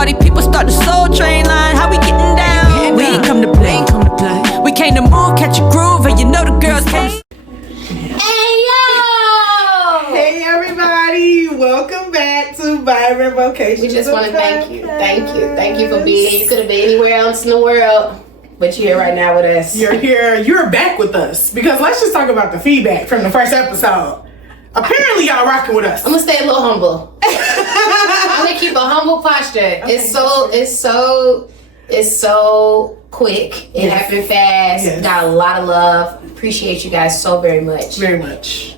party people start the Soul Train line. How we getting down? We ain't come to play, We came to move, catch a groove, and you know the girls came. Hey yo! Hey everybody, welcome back to Vibrant Vocations. We just want to thank you for being here. You could have been anywhere else in the world, but you're here right now with us. You're here, you're back with us, because let's just talk about the feedback from the first episode. Apparently y'all rocking with us. I'm gonna stay a little humble. I'm gonna keep a humble posture. Okay. It's so quick. It happened fast. Yes. Got a lot of love. Appreciate you guys so very much. Very much.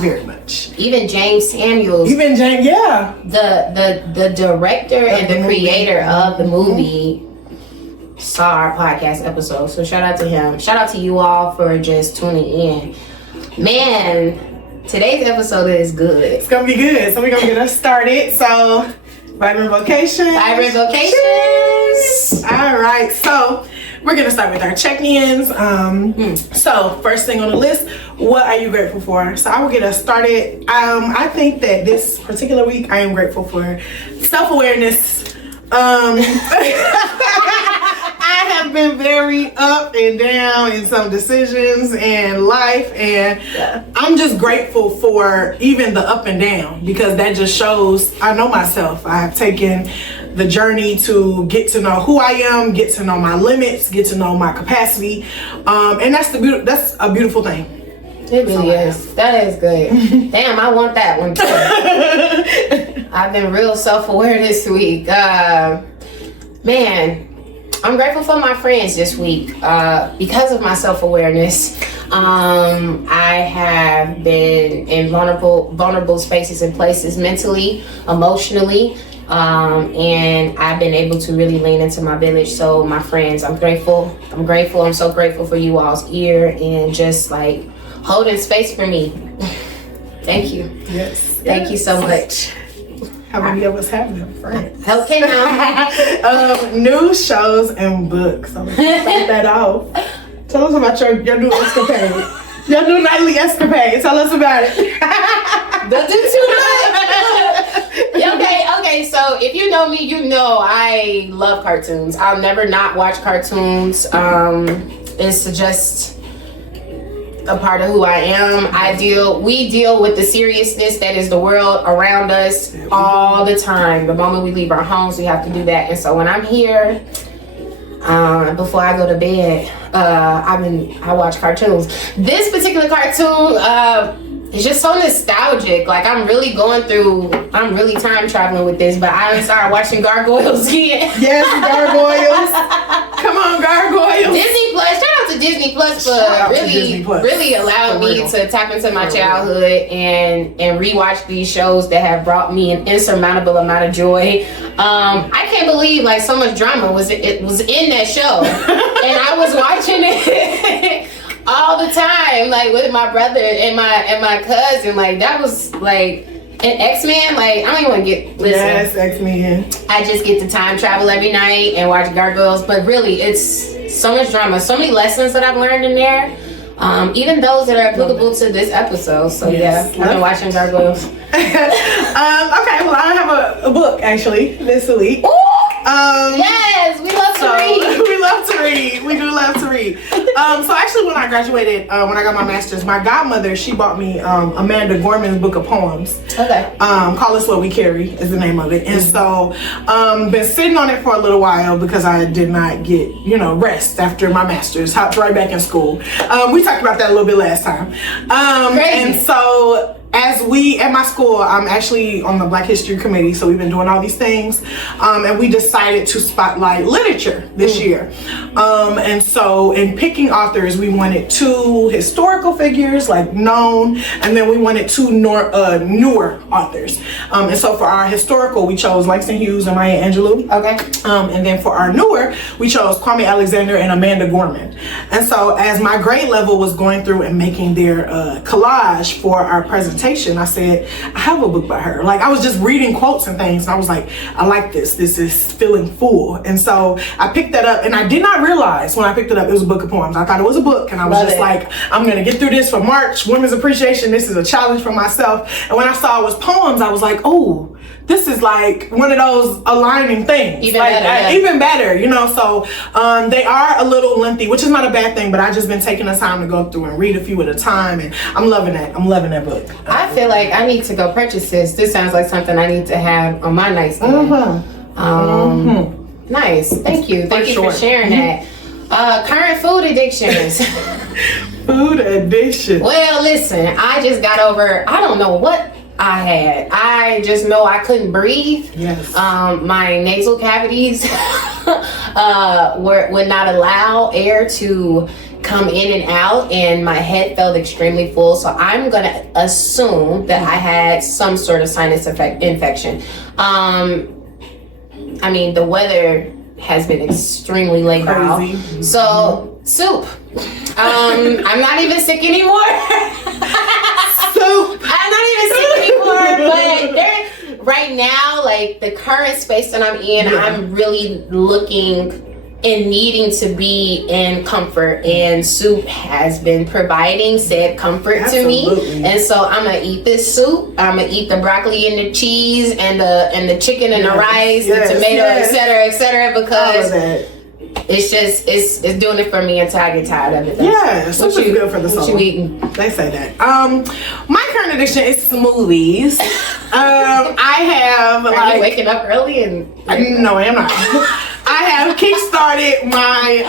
Very much. Even James Samuels. Yeah. The director and the creator of the movie saw our podcast episode. So shout out to him. Shout out to you all for just tuning in. Man, today's episode is good. It's gonna be good. So we're gonna get us started. So Vibrant Vocations. Vibrant Vocations. All right. So we're gonna start with our check-ins. So first thing on the list, what are you grateful for? So I will get us started. I think that this particular week I am grateful for self-awareness. I have been very up and down in some decisions in life, and I'm just grateful for even the up and down, because that just shows I know myself. I have taken the journey to get to know who I am, get to know my limits, get to know my capacity, and that's a beautiful thing. It really is. That is good. Damn, I want that one too. I've been real self-aware this week. Man, I'm grateful for my friends this week. Because of my self-awareness, I have been in vulnerable spaces and places mentally, emotionally, and I've been able to really lean into my village. So my friends, I'm grateful. I'm so grateful for you all's ear and just like holding space for me. Thank you. Yes. Thank you so much. How many of us have them, friends? Okay now. News, shows, and books. So let's start that off. Tell us about your new escapade. Your new nightly escapade. Tell us about it. Don't do too much. Okay. So if you know me, you know I love cartoons. I'll never not watch cartoons. It's just a part of who I am. We deal with the seriousness that is the world around us all the time. The moment we leave our homes, we have to do that. And so when I'm here, before I go to bed, I watch cartoons. This particular cartoon, it's just so nostalgic. Like I'm really time traveling with this, but I started watching Gargoyles again. Yes, Gargoyles. Come on, Gargoyles. Disney Plus. Shout out to Disney Plus for really allowing me to tap into my childhood and rewatch these shows that have brought me an insurmountable amount of joy. I can't believe like so much drama was in that show, and I was watching it all the time, like with my brother and my cousin. Like that was like an X-Men. Like I don't even want to listen. Yes, X-Men. I just get to time travel every night and watch Gargoyles, but really it's so much drama, so many lessons that I've learned in there, even those that are applicable to this episode. So yes. I've been watching Gargoyles. Okay, well I have a book actually this week. Ooh! Yes, we love to read. We love to read. We do love to read. So actually when I graduated, when I got my master's, my godmother, she bought me Amanda Gorman's book of poems. Okay. Call Us What We Carry is the name of it. And so been sitting on it for a little while because I did not get, rest after my master's. Hopped right back in school. We talked about that a little bit last time. Crazy. And so at my school, I'm actually on the Black History Committee, so we've been doing all these things, and we decided to spotlight literature this year. And so in picking authors, we wanted 2 historical figures, like known, and then we wanted 2 newer authors. And so for our historical, we chose Langston Hughes and Maya Angelou. Okay. And then for our newer, we chose Kwame Alexander and Amanda Gorman. And so as my grade level was going through and making their collage for our presentation, I said, I have a book by her. Like I was just reading quotes and things, and I was like, I like this. This is feeling full. And so I picked that up, and I did not realize when I picked it up it was a book of poems. I thought it was a book, and I was like, I'm gonna get through this for March Women's Appreciation. This is a challenge for myself. And when I saw it was poems, I was like, oh, this is like one of those aligning things. Even like, better, yeah. Even better, you know. So they are a little lengthy, which is not a bad thing, but I just been taking the time to go through and read a few at a time, and I'm loving that. I'm loving that book. I feel like I need to go purchase this. This sounds like something I need to have on my nightstand. Nice. Thank you. Thank you for sharing that. Current food addictions. Food addiction. Well, listen, I just got over, I don't know what I had. I just know I couldn't breathe. Yes. My nasal cavities would not allow air to come in and out, and my head felt extremely full. So I'm gonna assume that I had some sort of sinus infection. I mean, the weather has been extremely late now. So soup. I'm not even sick anymore. Soup. I'm not even sick anymore, but right now, like the current space that I'm in, I'm really looking and needing to be in comfort, and soup has been providing said comfort to me. And so I'm gonna eat this soup. I'm gonna eat the broccoli and the cheese and the chicken and the rice, the tomato, etc., because it's doing it for me until I get tired of it. Yeah, soup is good for the soul. What you eating? They say that. My current addiction is smoothies. I have Are you waking up early and no, I am not. I have kickstarted my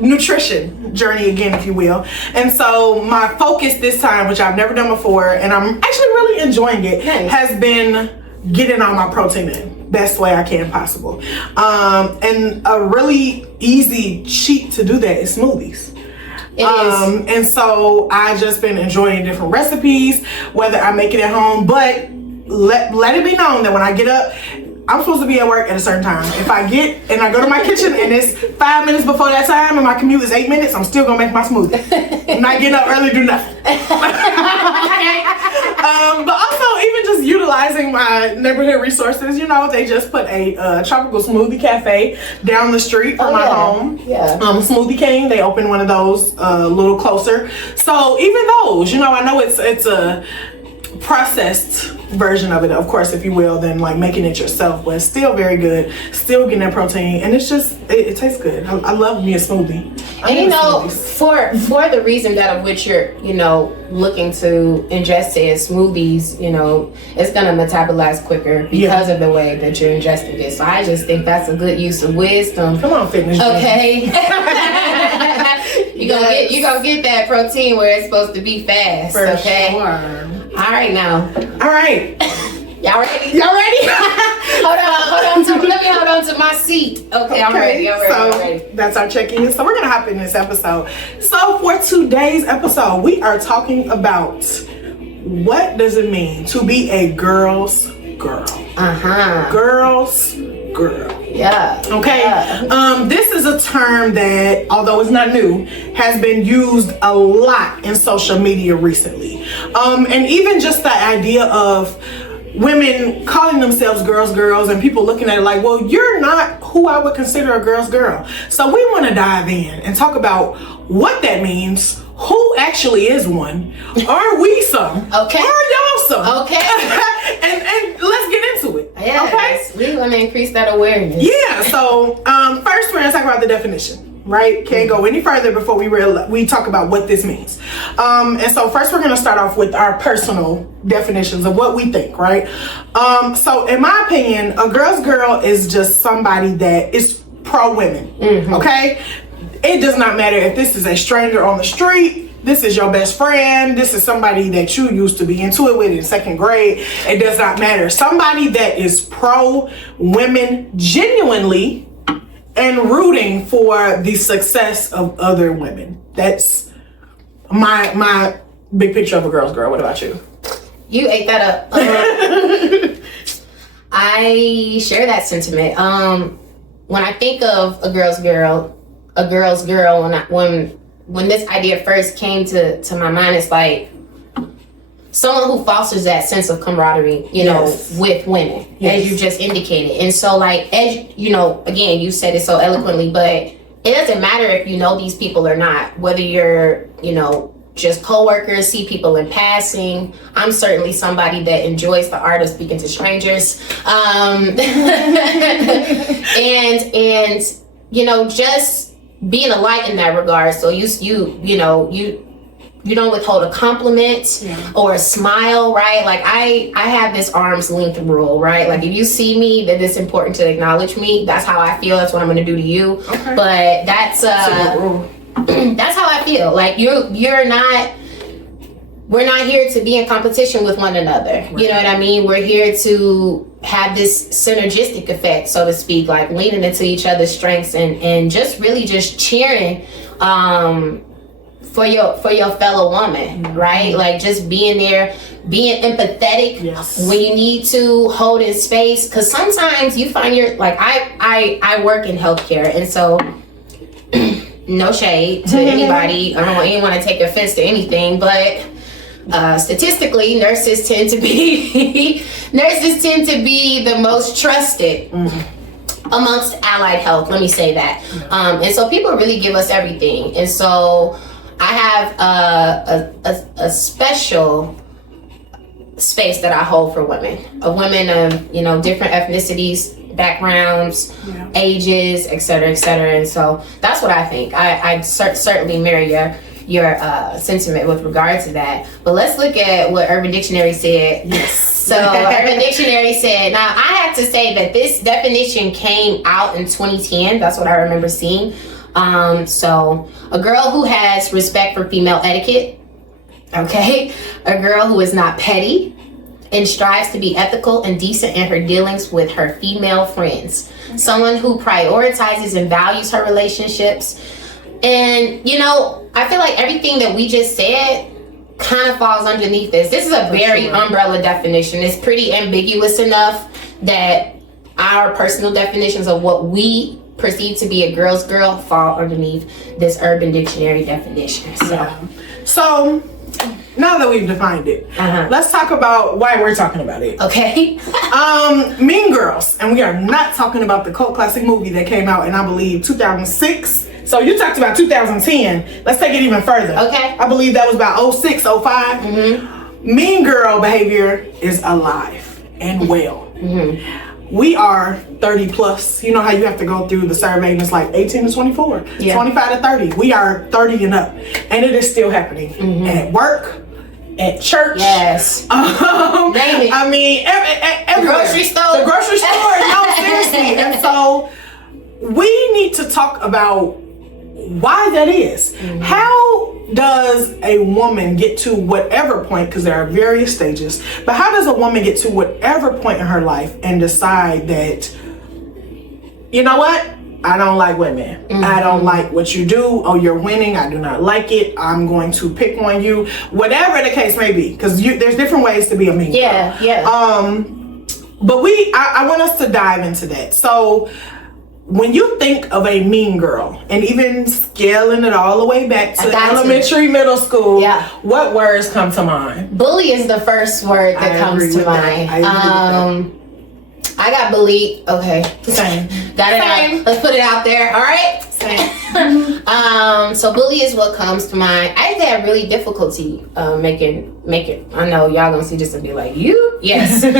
nutrition journey again, if you will. And so my focus this time, which I've never done before, and I'm actually really enjoying it, has been getting all my protein in best way I can possible. And a really easy cheat to do that is smoothies. And so I just been enjoying different recipes, whether I make it at home, but let it be known that when I get up, I'm supposed to be at work at a certain time. If I get and I go to my kitchen and it's 5 minutes before that time and my commute is 8 minutes, I'm still gonna make my smoothie. I'm not getting up early, do nothing. But also even just utilizing my neighborhood resources, you know, they just put a tropical smoothie cafe down the street from my home. Smoothie King, they opened one of those a little closer. So even those, you know, I know it's a processed version of it, of course, if you will, than like making it yourself, but it's still very good, still getting that protein, and it's just it tastes good. I love me a smoothie. And you know, for the reason that of which you're, you know, looking to ingest it, smoothies, you know, it's gonna metabolize quicker because of the way that you're ingesting it. So I just think that's a good use of wisdom. Come on, fitness. Okay. you gonna get that protein where it's supposed to be fast. For okay. Sure. All right now. All right. Y'all ready? Y'all ready? hold on. Let me hold on to my seat. Okay, I'm ready. So I'm ready. that's our check-in. So we're gonna hop in this episode. So for today's episode, we are talking about what does it mean to be a girl's girl. Girl's girl. Yeah. Okay. Yeah. This is a term that, although it's not new, has been used a lot in social media recently. And even just the idea of women calling themselves girls, and people looking at it like, well, you're not who I would consider a girl's girl. So we want to dive in and talk about what that means. Who actually is one? Are we some? Okay. Are y'all some? Okay. and let's get into it. Yes. Okay. We want to increase that awareness. Yeah. So first we're gonna talk about the definition. Right? Can't go any further before we talk about what this means. And so first we're gonna start off with our personal definitions of what we think. Right? So in my opinion, a girl's girl is just somebody that is pro women. Okay. It does not matter if this is a stranger on the street, this is your best friend, this is somebody that you used to be into it with in second grade. It does not matter. Somebody that is pro women genuinely and rooting for the success of other women. That's my big picture of a girl's girl. What about you? You ate that up. I share that sentiment. When I think of a girl's girl, when this idea first came to my mind, it's like someone who fosters that sense of camaraderie, you know, with women, as you just indicated. And so, like, as you know, again, you said it so eloquently, but it doesn't matter if you know these people or not, whether you're, you know, just coworkers, see people in passing. I'm certainly somebody that enjoys the art of speaking to strangers. And you know, just being a light in that regard. So you don't withhold a compliment or a smile, right? Like I have this arm's length rule, right? Like if you see me, that it's important to acknowledge me. That's how I feel. That's what I'm going to do to you. Okay. But that's that's how I feel. Like we're not here to be in competition with one another. Right. You know what I mean? We're here to have this synergistic effect, so to speak, like leaning into each other's strengths and just really just cheering for your fellow woman, right? Like just being there, being empathetic when you need to, holding space. Because sometimes you find I work in healthcare, and so no shade to anybody. I don't want anyone to take offense to anything, but statistically, nurses tend to be the most trusted amongst allied health. Let me say that. And so people really give us everything, and so I have a special space that I hold for women of different ethnicities, backgrounds, ages, et cetera, and so that's what I think. I certainly mirror your sentiment with regard to that. But let's look at what Urban Dictionary said. So Urban Dictionary said, now I have to say that this definition came out in 2010. That's what I remember seeing. So a girl who has respect for female etiquette, okay? A girl who is not petty and strives to be ethical and decent in her dealings with her female friends. Someone who prioritizes and values her relationships. And, you know, I feel like everything that we just said kind of falls underneath this. This is a very umbrella definition. It's pretty ambiguous enough that our personal definitions of what we perceive to be a girl's girl fall underneath this Urban Dictionary definition. So now that we've defined it, let's talk about why we're talking about it. Okay. Mean Girls, and we are not talking about the cult classic movie that came out in, I believe, 2006. So you talked about 2010. Let's take it even further. Okay. I believe that was about 06, 05. Mean girl behavior is alive and well. We are 30 plus. You know how you have to go through the survey and it's like 18 to 24, 25 to 30. We are 30 and up, and it is still happening at work, at church. Yes. I mean, everywhere. Grocery store. The grocery store. No, seriously. And so we need to talk about why that is. How does a woman get to whatever point, because there are various stages, but how does a woman get to whatever point in her life and decide that, you know what, I don't like women. I don't like what you do. Oh, you're winning. I do not like it. I'm going to pick on you. Whatever the case may be, because there's different ways to be a mean girl. But I want us to dive into that. So when you think of a mean girl, and even scaling it all the way back to elementary, middle school, what words come to mind? Bully is the first word that comes to mind. I got bullied. Okay. Same. Got it out. Let's put it out there. All right. Same. So bully is what comes to mind. I had really difficulty making. I know y'all gonna see this and be like, you? Yes. When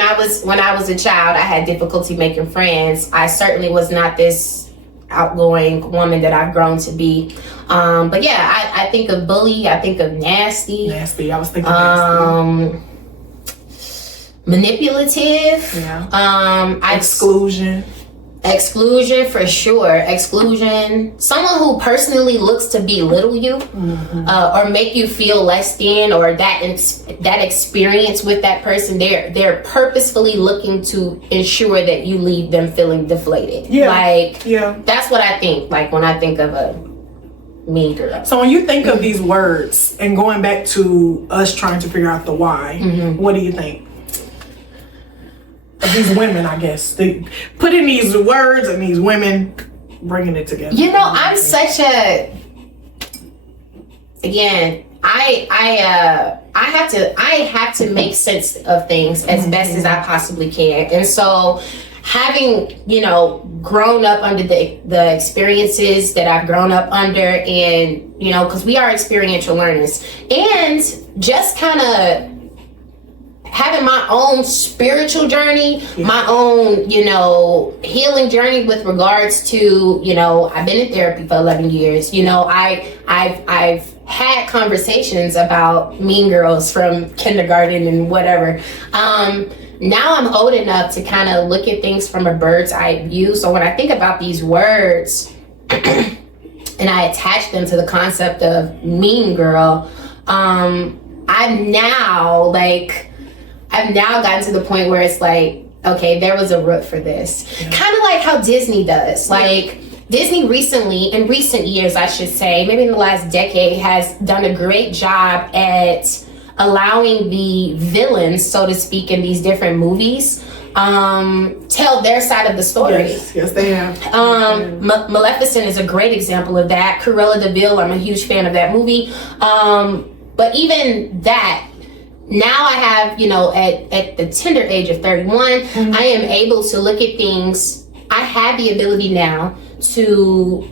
I was a child, I had difficulty making friends. I certainly was not this outgoing woman that I've grown to be. But yeah, I think of bully. I think of nasty. Nasty. I was thinking nasty. Manipulative. Exclusion for sure. Exclusion. Someone who personally looks to belittle you, or make you feel less than, or that experience with that person. They're purposefully looking to ensure that you leave them feeling deflated. That's what I think. Like when I think of a mean girl. So when you think of these words, and going back to us trying to figure out the why, what do you think? Of these women, I guess. They put in these words and these women bringing it together. You know, I'm such a, again, I have to make sense of things as best as I possibly can. And so having, you know, grown up under the experiences that I've grown up under, and, you know, because we are experiential learners, and just kind of having my own spiritual journey, my own, you know, healing journey with regards to, you know, I've been in therapy for 11 years. You know, I've had conversations about Mean Girls from kindergarten and whatever. Now I'm old enough to kind of look at things from a bird's eye view. So when I think about these words and I attach them to the concept of mean girl, I've now gotten to the point where it's like, okay, there was a root for this. Kind of like how Disney does. Like, Disney recently, in recent years, I should say, maybe in the last decade, has done a great job at allowing the villains, so to speak, in these different movies, tell their side of the story. Yes, they have. Maleficent is a great example of that. Cruella de Vil, I'm a huge fan of that movie. But even that, now I have, you know, at the tender age of 31, I am able to look at things. I have the ability now to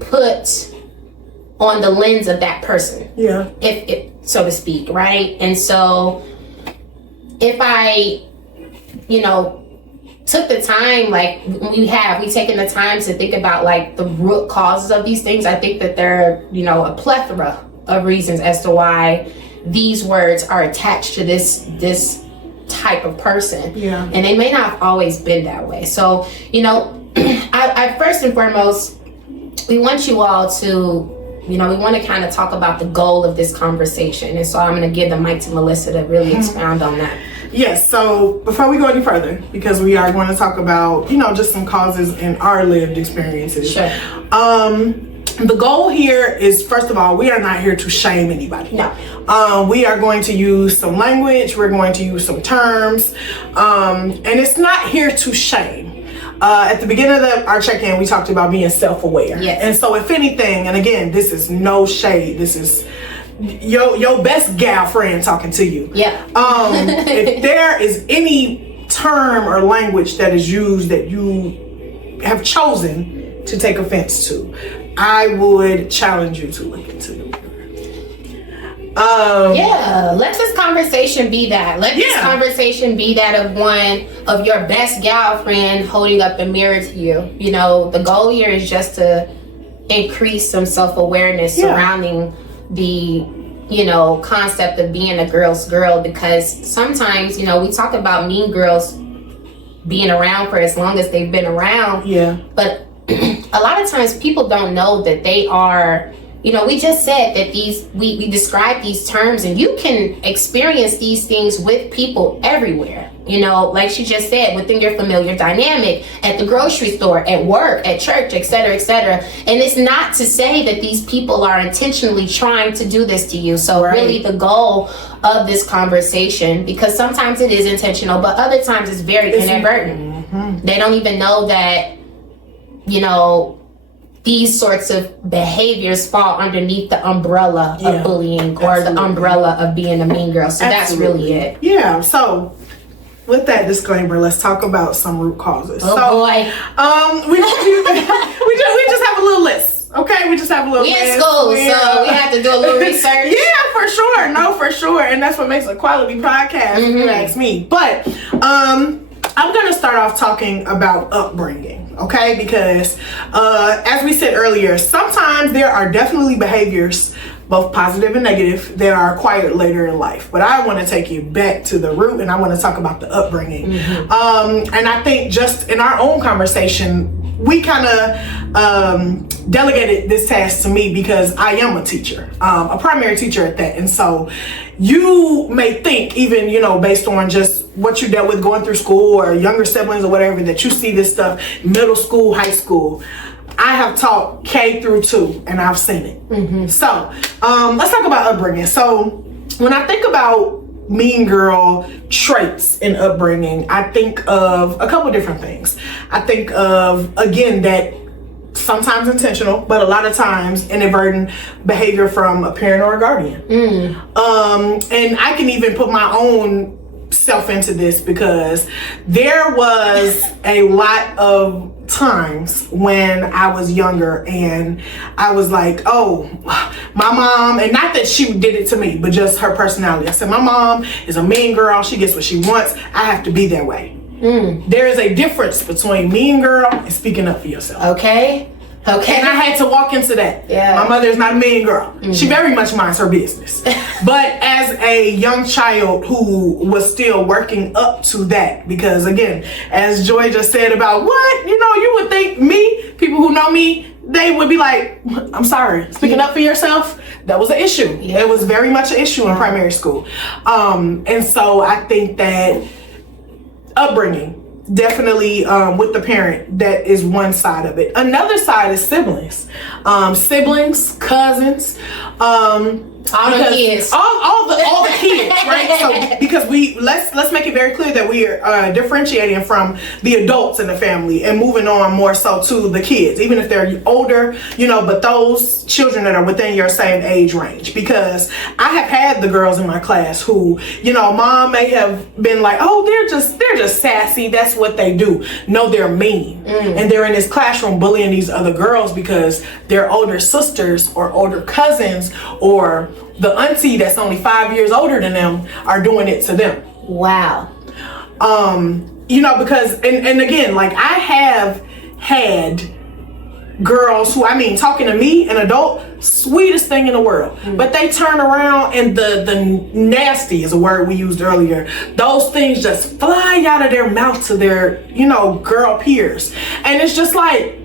put on the lens of that person. Yeah. If so to speak, right? And so if I, you know, took the time, like we taken the time to think about like the root causes of these things, I think that there are, you know, a plethora of reasons as to why these words are attached to this type of person. Yeah. And they may not have always been that way. So, you know, I first and foremost, we want you all to, you know, we want to kind of talk about the goal of this conversation. And so I'm going to give the mic to Melissa to really expound on that. Yes, so before we go any further, because we are going to talk about, you know, just some causes in our lived experiences. Sure. The goal here is, first of all, we are not here to shame anybody. No. We are going to use some language. We're going to use some terms. And it's not here to shame. At the beginning of our check-in, we talked about being self-aware. Yes. And so if anything, and again, this is no shade. This is your best gal friend talking to you. Yeah. If there is any term or language that is used that you have chosen to take offense to, I would challenge you to look into it. Let this conversation be that. Let this conversation be that of one of your best gal friend holding up a mirror to you. You know, the goal here is just to increase some self-awareness surrounding the, you know, concept of being a girl's girl, because sometimes, you know, we talk about mean girls being around for as long as they've been around. Yeah. But a lot of times people don't know that they are, you know, we just said that we describe these terms, and you can experience these things with people everywhere. You know, like she just said, within your familiar dynamic, at the grocery store, at work, at church, et cetera, et cetera. And it's not to say that these people are intentionally trying to do this to you. So really the goal of this conversation, because sometimes it is intentional, but other times it's very inadvertent. Mm-hmm. They don't even know that, you know, these sorts of behaviors fall underneath the umbrella of bullying or the umbrella of being a mean girl. So that's really it. Yeah. So with that disclaimer, let's talk about some root causes. Oh boy. We just have a little list. Okay, we just have a little list. We in school, so we have to do a little research. Yeah, for sure. No, for sure. And that's what makes a quality podcast, if you ask me. But I'm going to start off talking about upbringing, okay? Because as we said earlier, sometimes there are definitely behaviors, both positive and negative, that are acquired later in life. But I want to take you back to the root, and I want to talk about the upbringing. Mm-hmm. And I think just in our own conversation, we kind of delegated this task to me because I am a teacher, a primary teacher at that. And so you may think, even, you know, based on just what you dealt with going through school or younger siblings or whatever, that you see this stuff middle school, high school. I have taught K through 2 and I've seen it. Mm-hmm. So let's talk about upbringing. So when I think about mean girl traits in upbringing, I think of a couple different things. I think of, again, that sometimes intentional, but a lot of times inadvertent behavior from a parent or a guardian. And I can even put my own self into this because there was a lot of times when I was younger and I was like, oh, my mom, and not that she did it to me, but just her personality. I said, my mom is a mean girl. She gets what she wants. I have to be that way. There is a difference between mean girl and speaking up for yourself. Okay. And I had to walk into that. Yeah. My mother is not a mean girl. She very much minds her business. But as a young child who was still working up to that, because again, as Joy just said about what, you would think me, people who know me, they would be like, I'm sorry, speaking up for yourself, that was an issue. Yeah. It was very much an issue in primary school. And so I think that upbringing, definitely with the parent, that is one side of it. Another side is siblings, cousins, All the kids. all the kids, right? So because let's make it very clear that we are differentiating from the adults in the family and moving on more so to the kids, even if they're older, but those children that are within your same age range. Because I have had the girls in my class who, mom may have been like, oh, they're just sassy. That's what they do. No, they're mean, and they're in this classroom bullying these other girls because their older sisters or older cousins or the auntie that's only 5 years older than them are doing it to them. Wow. Because, and again, like I have had girls who, talking to me, an adult, sweetest thing in the world, but they turn around and the nasty is a word we used earlier. Those things just fly out of their mouth to their, girl peers. And it's just like,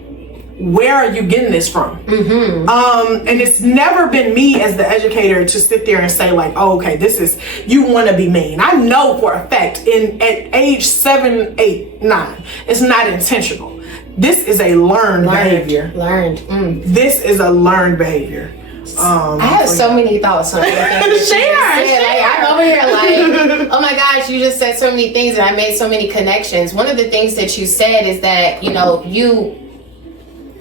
where are you getting this from? And it's never been me as the educator to sit there and say like, oh, okay, this is, you want to be mean. I know for a fact at age 7, 8, 9, it's not intentional. This is a learned behavior. This is a learned behavior. I have so many thoughts on everything. I'm over here like, oh my gosh, you just said so many things and I made so many connections. One of the things that you said is that, you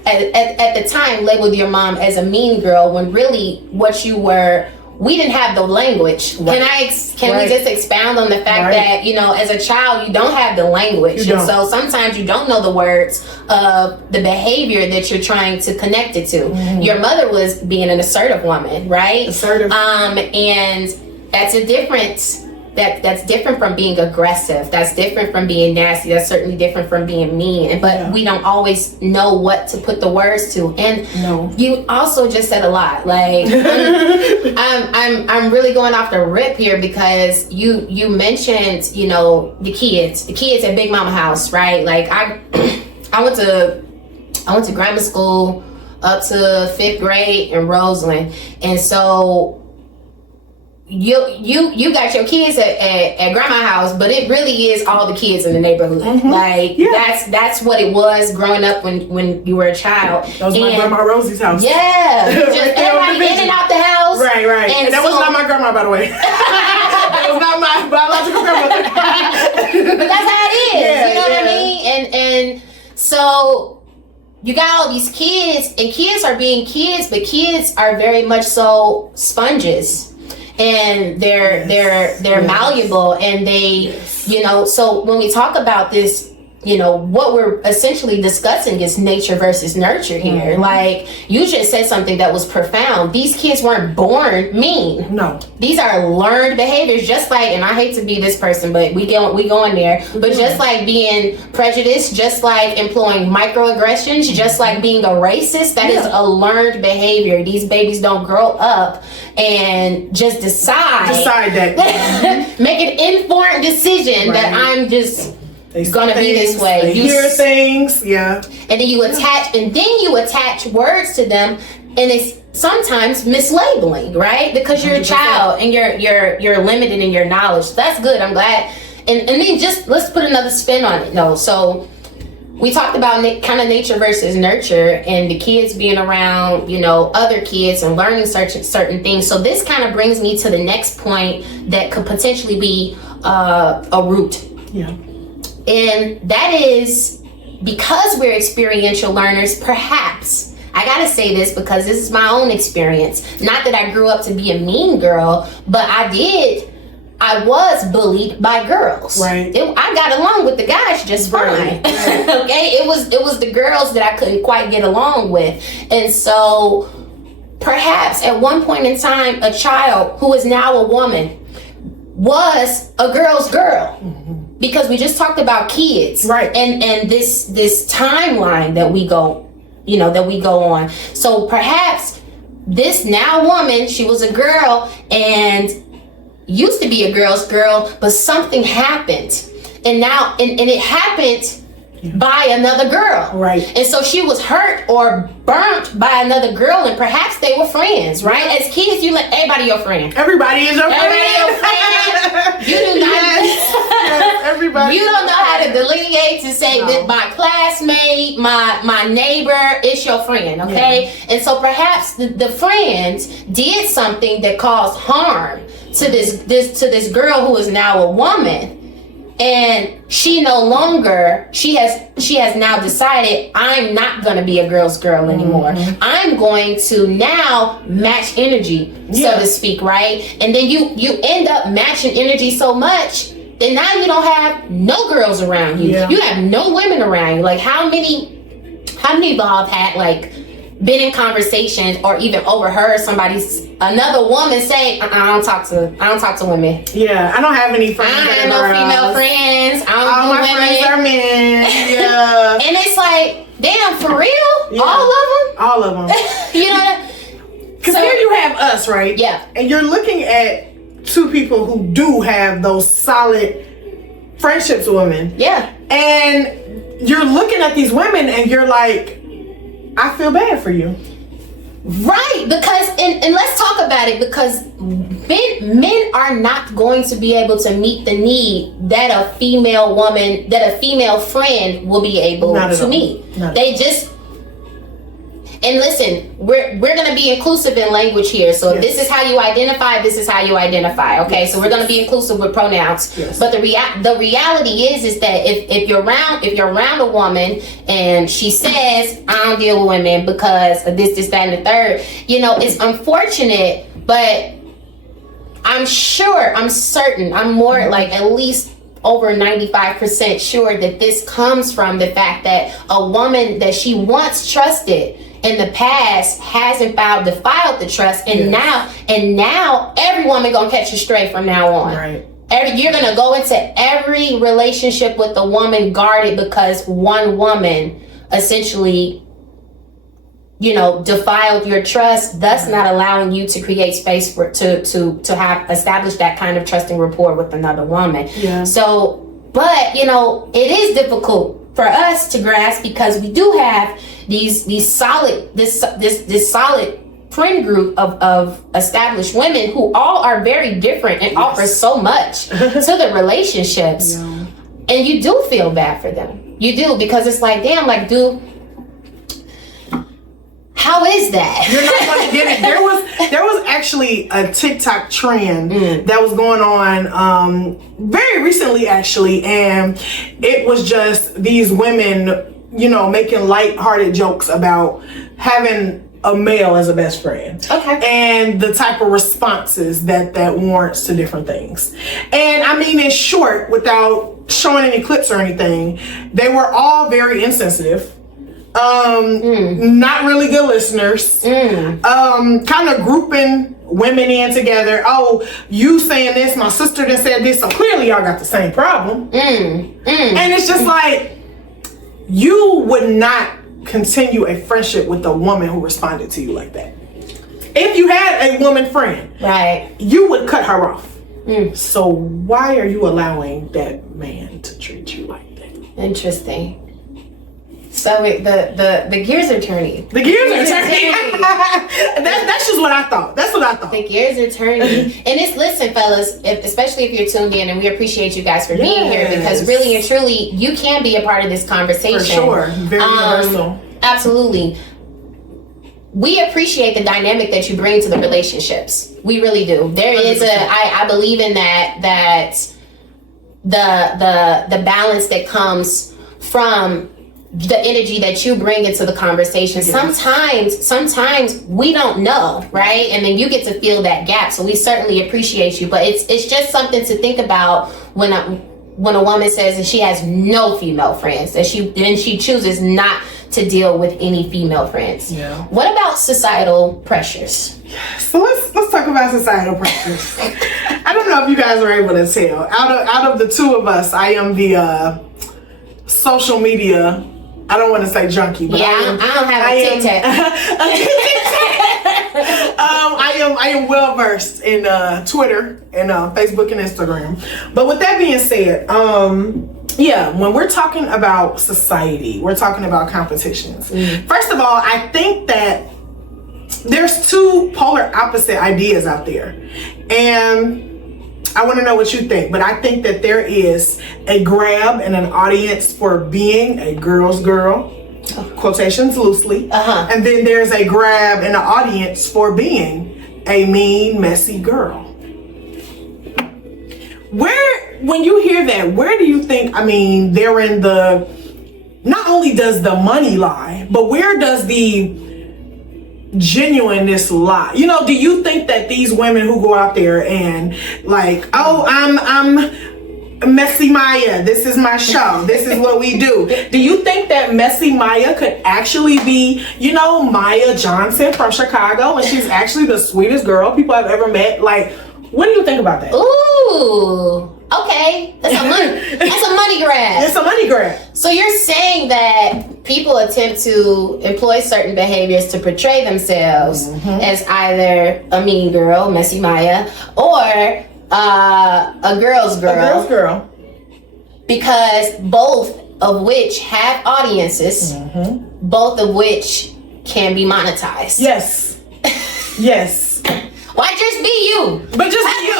at the time labeled your mom as a mean girl when really what you were, we didn't have the language. Right. Can we just expound on the fact that, as a child, you don't have the language. And so sometimes you don't know the words of the behavior that you're trying to connect it to. Your mother was being an assertive woman, right? Assertive. And that's a difference. That's different from being aggressive. That's different from being nasty. That's certainly different from being mean. But we don't always know what to put the words to. And you also just said a lot. Like I'm really going off the rip here because you mentioned the kids at Big Mama house, right? Like I went to grammar school up to 5th grade in Roseland, and so. You got your kids at grandma's house, but it really is all the kids in the neighborhood. Like that's what it was growing up when you were a child. That was my grandma Rosie's house. Yeah, just everybody in and out the house. Right. And that was not my grandma, by the way. That was not my biological grandmother. But that's how it is. You know what I mean? And so you got all these kids, and kids are being kids, but kids are very much so sponges. And they're malleable, and they, so when we talk about this, what we're essentially discussing is nature versus nurture here. Like, you just said something that was profound. These kids weren't born mean. No. These are learned behaviors, just like, and I hate to be this person, but we go in there, but just like being prejudiced, just like employing microaggressions, just like being a racist, that is a learned behavior. These babies don't grow up and just decide that make an informed decision that I'm just gonna be this way. They hear things, and then you attach words to them, and it's sometimes mislabeling, right? Because you're 100%. A child and you're limited in your knowledge. So that's good. I'm glad. And then just let's put another spin on it. No, so we talked about kind of nature versus nurture, and the kids being around, other kids and learning certain things. So this kind of brings me to the next point that could potentially be a root. Yeah. And that is because we're experiential learners, perhaps. I gotta say this because this is my own experience. Not that I grew up to be a mean girl, but I I was bullied by girls. Right. I got along with the guys just fine. Right. Okay. It was the girls that I couldn't quite get along with. And so perhaps at one point in time, a child who is now a woman was a girl's girl. Because we just talked about kids. Right. And this timeline that we go on. So perhaps this now woman, she was a girl and used to be a girl's girl, but something happened. And now, and it happened by another girl. Right. And so she was hurt or burnt by another girl, and perhaps they were friends, right? As kids, you let everybody your friend. Everybody is your friend. Everybody your friend. You do not. Yes, everybody. You don't know how to delineate to say that my classmate, my neighbor is your friend, okay? Yeah. And so perhaps the friends did something that caused harm to this girl who is now a woman. And she has now decided, I'm not going to be a girl's girl anymore. I'm going to now match energy, so to speak, right? And then you end up matching energy so much that now you don't have no girls around you. Yeah. You have no women around you. Like how many of y'all have had like been in conversations or even overheard another woman say, I don't talk to women. Yeah, I don't have any friends. I have no female friends. All my friends are men. Yeah. And it's like, damn, for real? Yeah. All of them? You know? Because here you have us, right? Yeah. And you're looking at two people who do have those solid friendships with women. Yeah. And you're looking at these women and you're like, I feel bad for you. Right, because and let's talk about it, because men are not going to be able to meet the need that a female friend will be able to meet. They just, and listen, we're going to be inclusive in language here. So if this is how you identify, this is how you identify. Okay, so we're going to be inclusive with pronouns. Yes. But the reality is that if you're around a woman and she says, I don't deal with women because of this, that, and the third, it's unfortunate, but I'm certain, I'm more like at least over 95% sure that this comes from the fact that a woman that she once trusted in the past hasn't defiled the trust, and now every woman gonna catch you straight from now on. Right. You're gonna go into every relationship with a woman guarded because one woman essentially, defiled your trust, thus not allowing you to create space to have established that kind of trusting rapport with another woman. Yeah. So, but it is difficult for us to grasp because we do have this solid friend group of established women who all are very different and offer so much to the relationships. Yeah. And you do feel bad for them. You do, because it's like, damn, like, dude, how is that? You're not going to get it. There was actually a TikTok trend that was going on very recently, actually, and it was just these women, making lighthearted jokes about having a male as a best friend. Okay. And the type of responses that warrants to different things. And I mean, in short, without showing any clips or anything, they were all very insensitive. Not really good listeners. Kind of grouping women in together. Oh, you saying this, my sister done said this, so clearly y'all got the same problem. And it's just like, you would not continue a friendship with a woman who responded to you like that. If you had a woman friend, right, you would cut her off. So why are you allowing that man to treat you like that? Interesting. So the gears are turning. The gears are turning. That's just what I thought. That's what I thought. The gears are turning. And listen, fellas, especially if you're tuned in, and we appreciate you guys for being here, because really and truly, you can be a part of this conversation. For sure. Very universal. Absolutely. We appreciate the dynamic that you bring to the relationships. We really do. There is I believe in that the balance that comes from the energy that you bring into the conversation. Sometimes we don't know, right? And then you get to fill that gap. So we certainly appreciate you. But it's just something to think about when a woman says that she has no female friends, that she chooses not to deal with any female friends. Yeah. What about societal pressures? So let's talk about societal pressures. I don't know if you guys are able to tell. Out of the two of us, I am the social media. I don't want to say junkie, but I don't have a tic-tac. I am well versed in Twitter and Facebook and Instagram. But with that being said, when we're talking about society, we're talking about competitions. First of all, I think that there's two polar opposite ideas out there, and I want to know what you think. But I think that there is a grab and an audience for being a girl's girl, quotations loosely, and then there's a grab and an audience for being a mean, messy girl. When you hear that, where do you think, they're in the, not only does the money lie, but where does the genuineness lie? Do you think that these women who go out there and like, oh, I'm Messy Maya, this is my show, this is what we do you think that Messy Maya could actually be, Maya Johnson from Chicago, and she's actually the sweetest girl people have ever met? Like, what do you think about that? Ooh, okay. That's a money grab. It's a money grab. So you're saying that people attempt to employ certain behaviors to portray themselves as either a mean girl, Messy Maya, or a girl's girl. A girl's girl. Because both of which have audiences, both of which can be monetized. Yes. Yes. Why just be you? But just be you.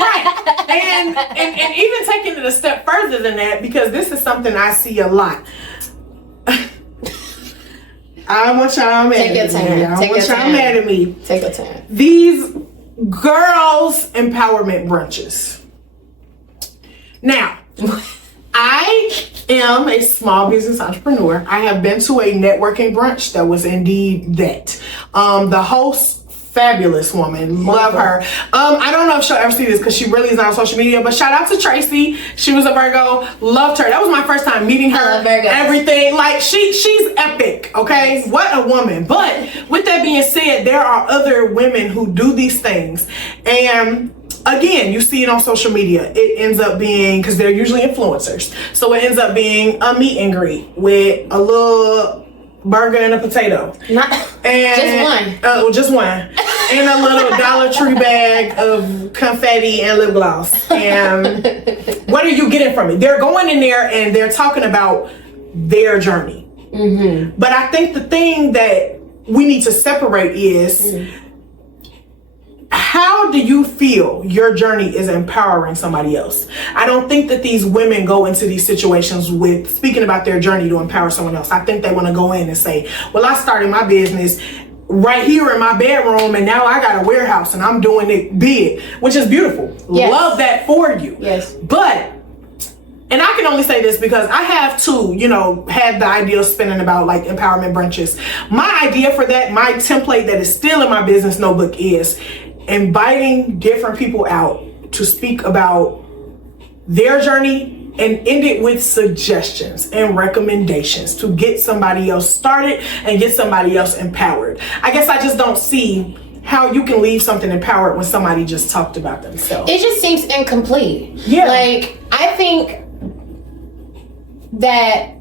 Right. And even taking it a step further than that, because this is something I see a lot. I want y'all mad at me. I want y'all mad at me. Take your time. These girls empowerment brunches. Now, I am a small business entrepreneur. I have been to a networking brunch that was indeed that. The host, fabulous woman, love her. I don't know if she'll ever see this because she really is not on social media, but shout out to Tracy. She was a Virgo, loved her. That was my first time meeting her. I love Virgo. Everything, like she's epic, okay? Yes. What a woman. But with that being said, there are other women who do these things, and again, you see it on social media. It ends up being, because they're usually influencers, so it ends up being a meet and greet with a little burger and a potato. Just one. And a little Dollar Tree bag of confetti and lip gloss. And what are you getting from it? They're going in there and they're talking about their journey. But I think the thing that we need to separate is, how do you feel your journey is empowering somebody else? I don't think that these women go into these situations with speaking about their journey to empower someone else. I think they want to go in and say, well, I started my business right here in my bedroom, and now I got a warehouse and I'm doing it big, which is beautiful. Yes. Love that for you. Yes. But, and I can only say this because I have too, had the idea of spinning about like empowerment brunches. My idea for that, my template that is still in my business notebook, is inviting different people out to speak about their journey and end it with suggestions and recommendations to get somebody else started and get somebody else empowered. I guess I just don't see how you can leave something empowered when somebody just talked about themselves. It just seems incomplete. Yeah. Like, I think that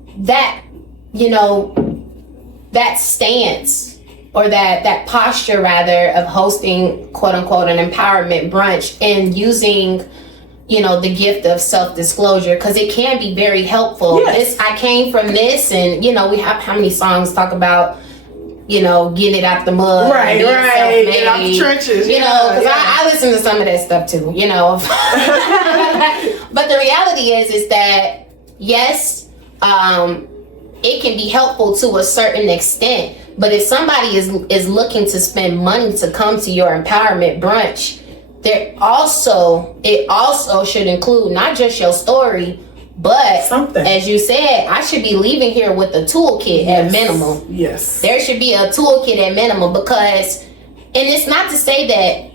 stance, or that posture rather, of hosting quote unquote an empowerment brunch and using the gift of self-disclosure, because it can be very helpful. Yes. I came from this, and we have how many songs talk about getting it out the mud, right, get out the trenches, because I listen to some of that stuff too, but the reality is that yes, it can be helpful to a certain extent. But if somebody is looking to spend money to come to your empowerment brunch, it also should include not just your story, But something, as you said, I should be leaving here with a toolkit at minimum. Yes. There should be a toolkit at minimum because, and it's not to say that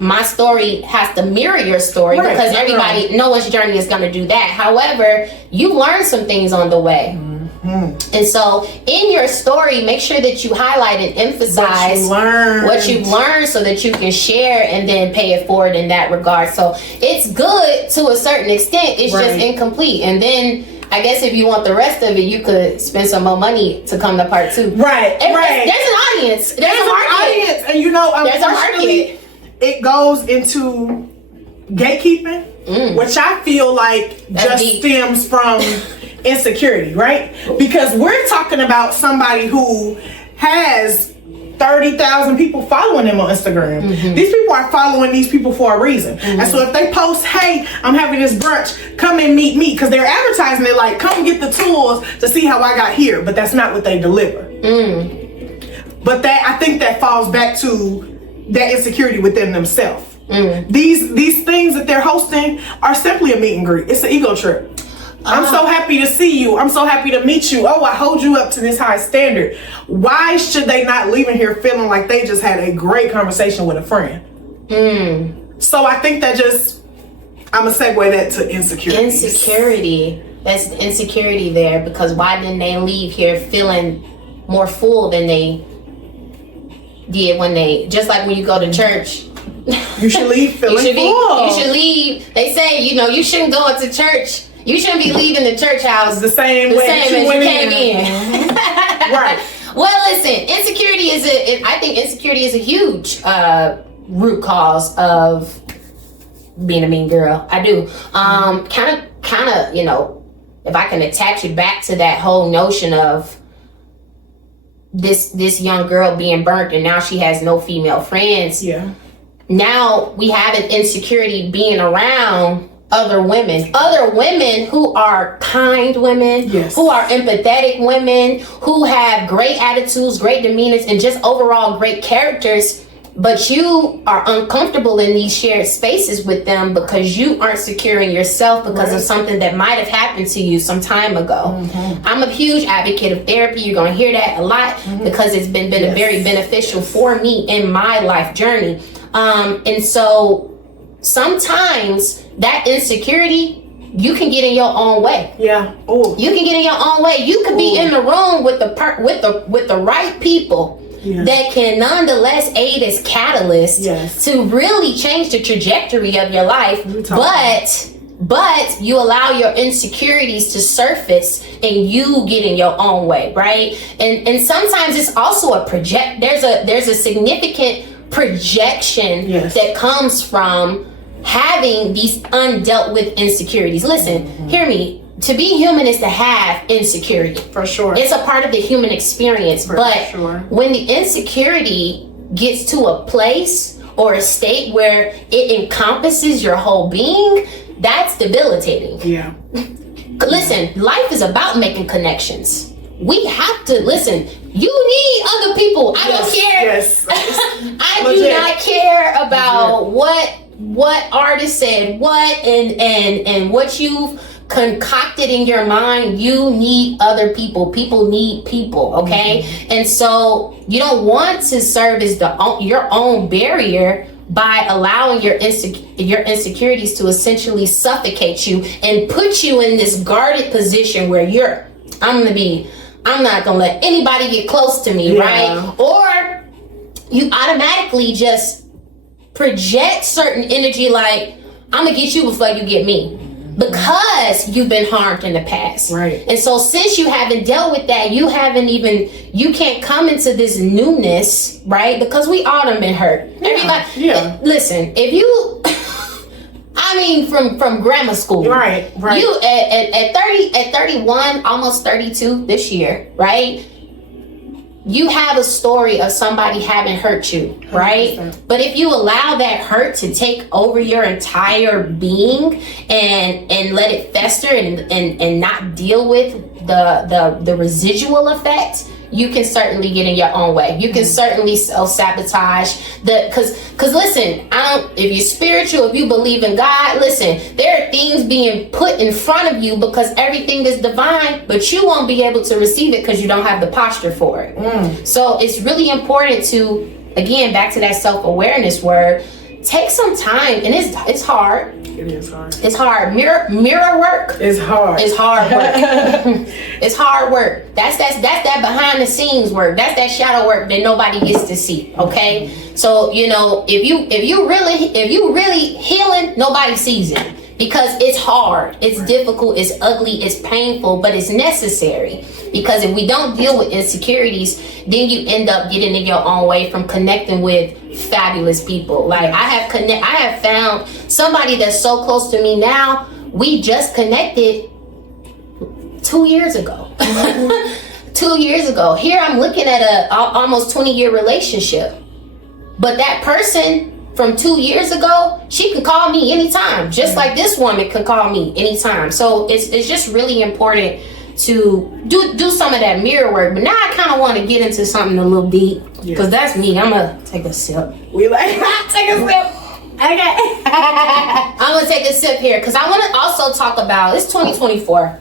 my story has to mirror your story, right, because everybody, no one's journey is going to do that. However, you learn some things on the way. And so in your story, make sure that you highlight and emphasize what you've learned so that you can share and then pay it forward in that regard. So it's good to a certain extent. It's just incomplete. And then I guess if you want the rest of it, you could spend some more money to come to part 2. Right. There's an audience. There's a market. Audience. And you know, there's a market. It goes into gatekeeping, which I feel like stems from insecurity, right? Because we're talking about somebody who has 30,000 people following them on Instagram. These people are following these people for a reason. And so if they post, hey, I'm having this brunch, come and meet me, because they're advertising it like, come get the tools to see how I got here, but that's not what they deliver. But that, I think that falls back to that insecurity within themselves. These things that they're hosting are simply a meet and greet. It's an ego trip. I'm so happy to see you. I'm so happy to meet you. Oh, I hold you up to this high standard. Why should they not leave in here feeling like they just had a great conversation with a friend? So I think that I'm going to segue that to insecurity. Insecurity. That's the insecurity there, because why didn't they leave here feeling more full than they did when they, just like when you go to church. You should leave feeling full. You should leave. They say, you shouldn't go into church. You shouldn't be leaving the church house the same way as you came in. Right. Well, listen, I think insecurity is a huge root cause of being a mean girl. I do. Kind of, if I can attach it back to that whole notion of this young girl being burnt and now she has no female friends. Yeah. Now we have an insecurity being around other women who are kind women, who are empathetic women, who have great attitudes, great demeanors, and just overall great characters. But you are uncomfortable in these shared spaces with them because you aren't securing yourself because of something that might have happened to you some time ago. I'm a huge advocate of therapy. You're going to hear that a lot because it's been very beneficial for me in my life journey. And so sometimes that insecurity, you can get in your own way. Yeah. Oh. You can get in your own way. You could be in the room with the right people that can nonetheless aid as catalysts to really change the trajectory of your life. But you allow your insecurities to surface and you get in your own way, right? And sometimes it's also there's a significant projection that comes from having these undealt with insecurities. Listen, hear me. To be human is to have insecurity. For sure. It's a part of the human experience. When the insecurity gets to a place or a state where it encompasses your whole being, that's debilitating. Yeah. Listen, life is about making connections. We have to listen. You need other people. I don't care. I do not care about what artist said what and what you've concocted in your mind. You need other people. People need people, okay? And so you don't want to serve as your own barrier by allowing your insecurities to essentially suffocate you and put you in this guarded position where I'm not gonna let anybody get close to me, right? Or you automatically just project certain energy like, I'm gonna get you before you get me, because you've been harmed in the past. Right. And so since you haven't dealt with that, you can't come into this newness, right? Because we all done been hurt. Everybody, listen, if you, from grammar school. Right. You at 31, almost 32 this year, right? You have a story of somebody having hurt you, right? 100%. But if you allow that hurt to take over your entire being and let it fester and not deal with the residual effect, you can certainly get in your own way. You can certainly self-sabotage because listen, if you're spiritual, if you believe in God, listen, there are things being put in front of you because everything is divine, but you won't be able to receive it because you don't have the posture for it. So it's really important to, again, back to that self-awareness word, take some time, and it's hard. It is hard. It's hard. Mirror work. It's hard. It's hard work. It's hard work. That's that behind the scenes work. That's that shadow work that nobody gets to see. Okay. So if you really healing, nobody sees it because it's hard. It's difficult. It's ugly. It's painful, but it's necessary. Because if we don't deal with insecurities, then you end up getting in your own way from connecting with fabulous people. Like I have found somebody that's so close to me now. We just connected 2 years ago. 2 years ago. Here I'm looking at a almost 20-year relationship. But that person from 2 years ago, she can call me anytime, just like this woman can call me anytime. So it's just really important to do some of that mirror work. But now I kind of want to get into something a little deep, because that's me. I'm gonna take a sip. We like take a sip. Okay. I'm gonna take a sip here because I want to also talk about, it's 2024.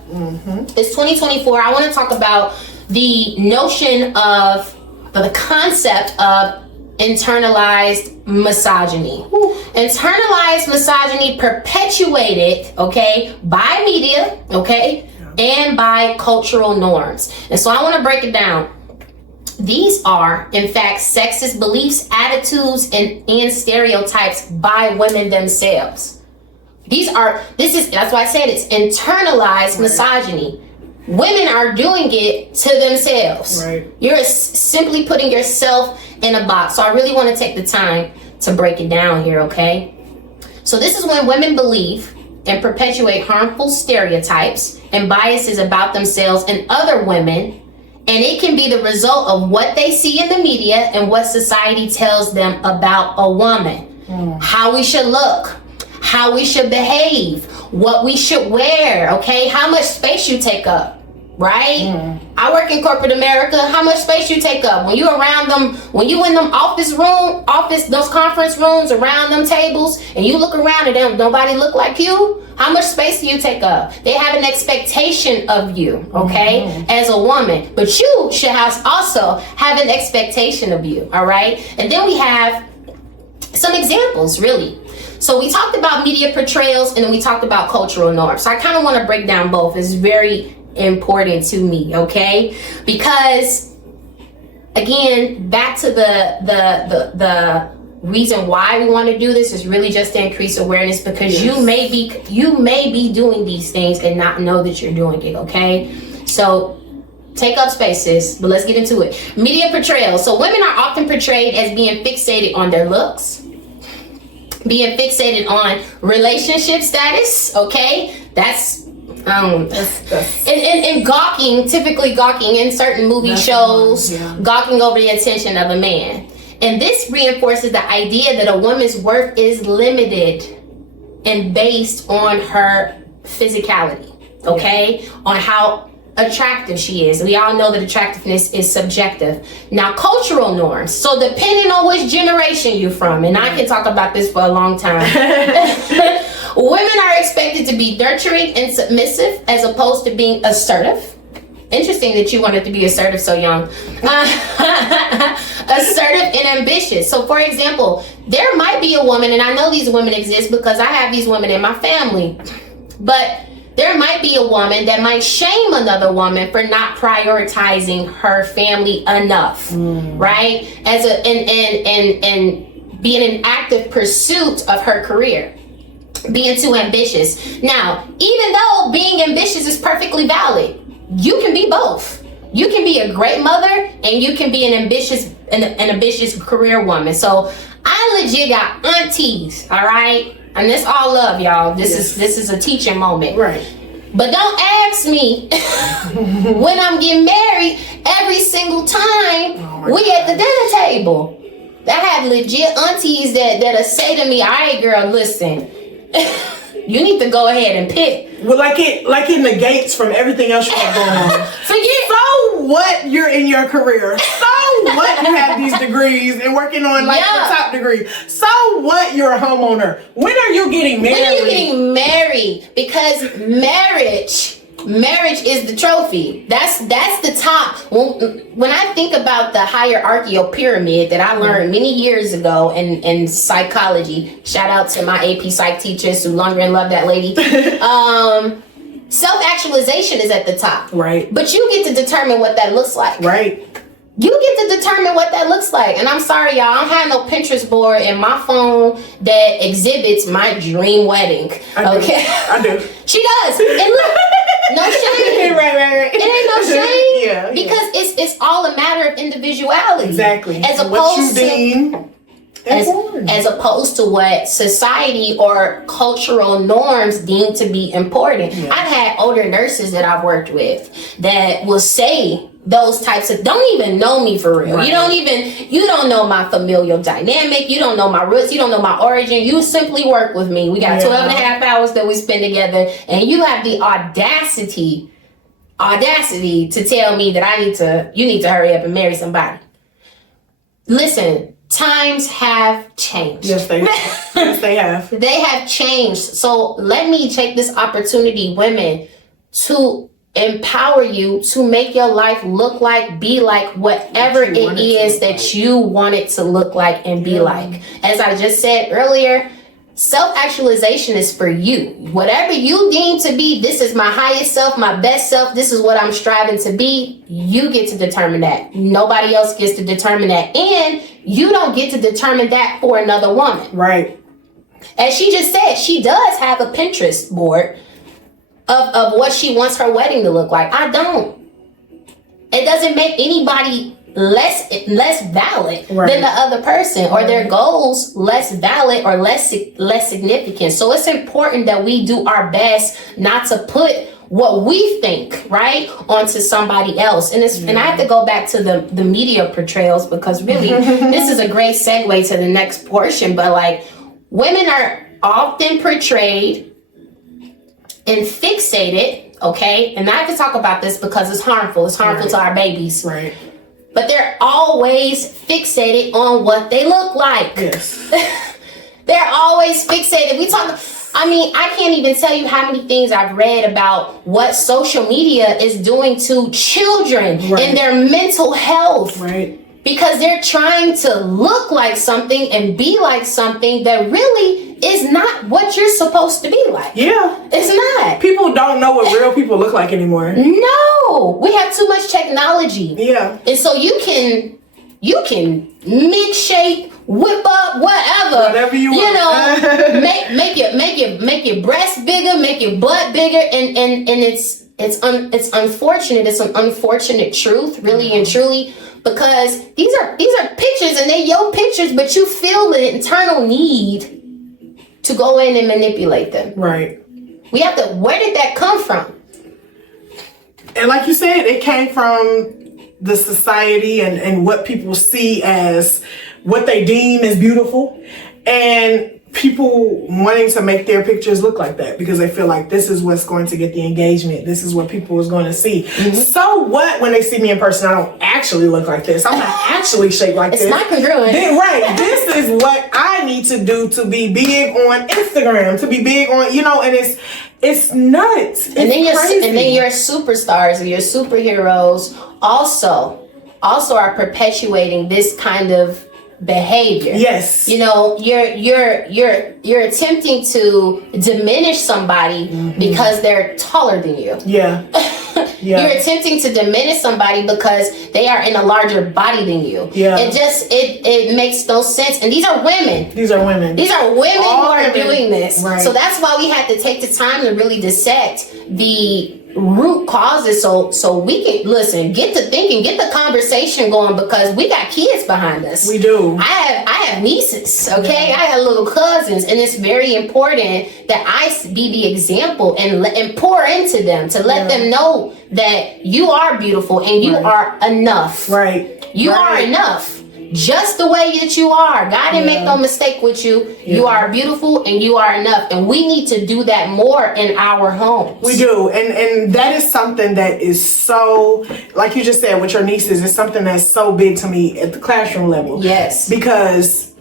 It's 2024. I want to talk about the notion of the concept of internalized misogyny. Internalized misogyny perpetuated, okay, by media, okay, and by cultural norms. And so I want to break it down. These are, in fact, sexist beliefs, attitudes, and stereotypes by women themselves. That's why I said it's internalized misogyny. Women are doing it to themselves. Right. You're simply putting yourself in a box. So I really want to take the time to break it down here, okay? So this is when women believe and perpetuate harmful stereotypes and biases about themselves and other women. And it can be the result of what they see in the media and what society tells them about a woman. How we should look, how we should behave, what we should wear, okay? How much space you take up, right? I work in corporate America. How much space you take up? When you around them, when you in them those conference rooms around them tables, and you look around and them, nobody look like you, how much space do you take up? They have an expectation of you, okay, as a woman. But you should also have an expectation of you, all right? And then we have some examples, really. So we talked about media portrayals, and then we talked about cultural norms. So I kind of want to break down both. It's very important to me, okay? Because again, back to the reason why we want to do this is really just to increase awareness, because you may be doing these things and not know that you're doing it, okay? So take up spaces, but let's get into it. Media portrayal. So women are often portrayed as being fixated on their looks, being fixated on relationship status, okay? And gawking, typically gawking in certain movie shows, gawking over the attention of a man. And this reinforces the idea that a woman's worth is limited and based on her physicality, okay? On how attractive she is. We all know that attractiveness is subjective. Now, cultural norms. So depending on which generation you're from, and I can talk about this for a long time, women are expected to be nurturing and submissive as opposed to being assertive. Interesting that you wanted to be assertive so young. Assertive and ambitious. So for example, there might be a woman, and I know these women exist because I have these women in my family, but there might be a woman that might shame another woman for not prioritizing her family enough, right? And being in active pursuit of her career, being too ambitious. Now, even though being ambitious is perfectly valid, you can be both. You can be a great mother and you can be an ambitious career woman. So I legit got aunties, all right? And this all love, y'all. This is a teaching moment. Right. But don't ask me when I'm getting married every single time we at the dinner table. I have legit aunties that'll say to me, all right, girl, listen, you need to go ahead and pick. Well, like it negates from everything else you have going on. Forget. So what? You're in your career. So what you have these degrees and working on like the top degree. So what you're a homeowner. When are you getting married? When are you getting married? Because marriage is the trophy. That's the top. When I think about the hierarchical pyramid that I learned many years ago in psychology, shout out to my AP Psych teacher, Sue Lundgren, love that lady. Self-actualization is at the top. Right. But you get to determine what that looks like. Right. You get to determine what that looks like. And I'm sorry, y'all, I don't have no Pinterest board in my phone that exhibits my dream wedding. Okay? I do. She does. And look, no shame. right. It ain't no shame. Yeah. Because it's all a matter of individuality. Exactly. As what opposed you to deem as opposed to what society or cultural norms deem to be important. Yeah. I've had older nurses that I've worked with that will say those types of, don't even know me for real. Right. You don't know my familial dynamic. You don't know my roots. You don't know my origin. You simply work with me. We got 12 and a half hours that we spend together, and you have the audacity to tell me that you need to hurry up and marry somebody. Listen, times have changed. Yes, they have. Yes, they have. They have changed. So let me take this opportunity, women, to empower you to make your life look like, be like whatever it is that you want it to look like and be like. As I just said earlier, self-actualization is for you. Whatever you deem to be, this is my highest self, my best self, this is what I'm striving to be, you get to determine that. Nobody else gets to determine that. And you don't get to determine that for another woman. Right. As she just said, she does have a Pinterest board of what she wants her wedding to look like. I don't. It doesn't make anybody less valid than the other person, or their goals less valid or less significant. So it's important that we do our best not to put what we think onto somebody else. And and I have to go back to the media portrayals, because really this is a great segue to the next portion. But like, women are often portrayed and fixated, okay? And I have to talk about this because it's harmful. It's harmful to our babies. Right. But they're always fixated on what they look like. Yes. They're always fixated. I can't even tell you how many things I've read about what social media is doing to children and their mental health. Right. Because they're trying to look like something and be like something that really is not what you're supposed to be like. Yeah. It's not. People don't know what real people look like anymore. No. We have too much technology. Yeah. And so you can mix shape, whip up, whatever you want. You know, make your breast bigger, make your butt bigger, and it's unfortunate. It's an unfortunate truth, really and truly. Because these are pictures, and they're your pictures, but you feel the internal need to go in and manipulate them. Right. We have to, where did that come from? And like you said, it came from the society and what people see as what they deem as beautiful. And people wanting to make their pictures look like that because they feel like this is what's going to get the engagement. This is what people is going to see. Mm-hmm. So what when they see me in person, I don't actually look like this. I'm not actually shaped like this. It's not congruent. Right. This is what I need to do to be big on Instagram, to be big on, and it's nuts. It's crazy. And then your superstars or your superheroes also are perpetuating this kind of behavior. Yes. You're attempting to diminish somebody because they're taller than you. Yeah. You're attempting to diminish somebody because they are in a larger body than you. Yeah. It makes no sense. And these are women. These are women who are doing this. Right. So that's why we have to take the time to really dissect the root causes so we can get to thinking, get the conversation going, because we got kids behind us. We do. I have nieces, okay? Yeah. I have little cousins, and it's very important that I be the example and pour into them to let them know that you are beautiful and you are enough. Right. You are enough. just the way that you are. God didn't make no mistake with you. You are beautiful and you are enough. And we need to do that more in our homes. We do. And that is something that is so, like you just said with your nieces, it's something that's so big to me at the classroom level. Yes. Because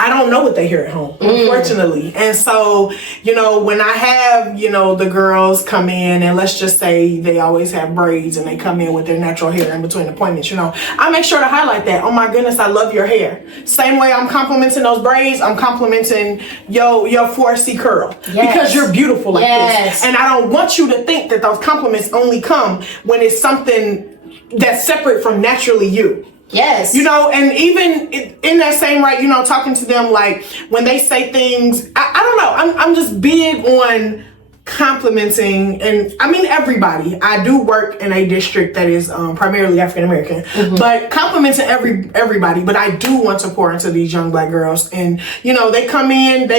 I don't know what they hear at home, unfortunately. And so, you know, when I have, you know, the girls come in and let's just say they always have braids and they come in with their natural hair in between appointments, you know, I make sure to highlight that. Oh my goodness, I love your hair. Same way I'm complimenting those braids, I'm complimenting your 4C curl. Yes. Because you're beautiful like Yes. this. And I don't want you to think that those compliments only come when it's something that's separate from naturally you. Yes. You know, and even in that same right, you know, talking to them, like when they say things, I don't know, I'm just big on complimenting, and I mean everybody. I do work in a district that is primarily African American, but complimenting everybody. But I do want to pour into these young Black girls, and you know, they come in,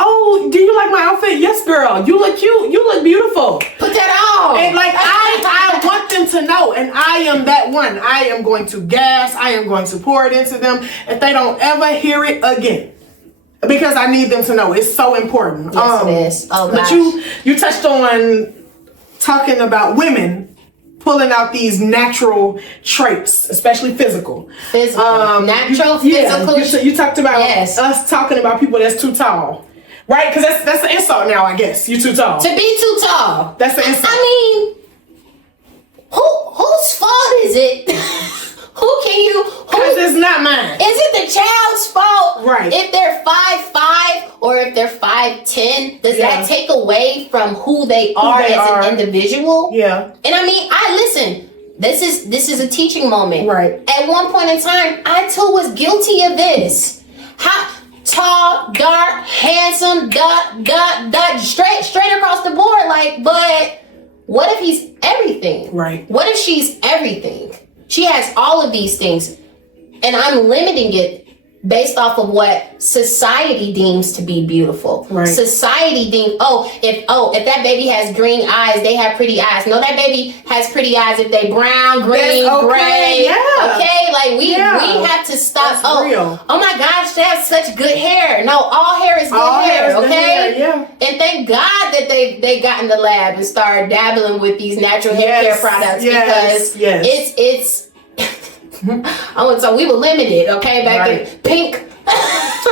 oh, do you like my outfit? Yes, girl, you look cute, you look beautiful. Put that on. And like I want them to know, and I am that one. I am going to gas. I am going to pour it into them if they don't ever hear it again. Because I need them to know. It's so important. Yes, it is. Oh, but gosh. you touched on talking about women pulling out these natural traits, especially physical. Natural, physical. You talked about Yes. us talking about people that's too tall. Right? Because that's an insult now, I guess. You too tall. To be too tall. That's an insult. I mean, whose fault is it? Because it's not mine. Is it the child's fault? Right. If they're 5'5" or if they're 5'10", does that take away from who they are as an individual? Yeah. And I mean, listen. This is a teaching moment. Right. At one point in time, I too was guilty of this. How tall, dark, handsome, straight across the board. Like, but what if he's everything? Right. What if she's everything? She has all of these things, and I'm limiting it based off of what society deems to be beautiful. Right. Society deems, if that baby has green eyes, they have pretty eyes. No, that baby has pretty eyes if they brown, green, gray. Yeah. Okay, like we have to stop. That's real. Oh my gosh, they have such good hair. No, all hair is good All hair. hair is good Okay. hair, yeah. And thank God that they got in the lab and started dabbling with these natural hair care products because it's we were limited, okay, back in pink.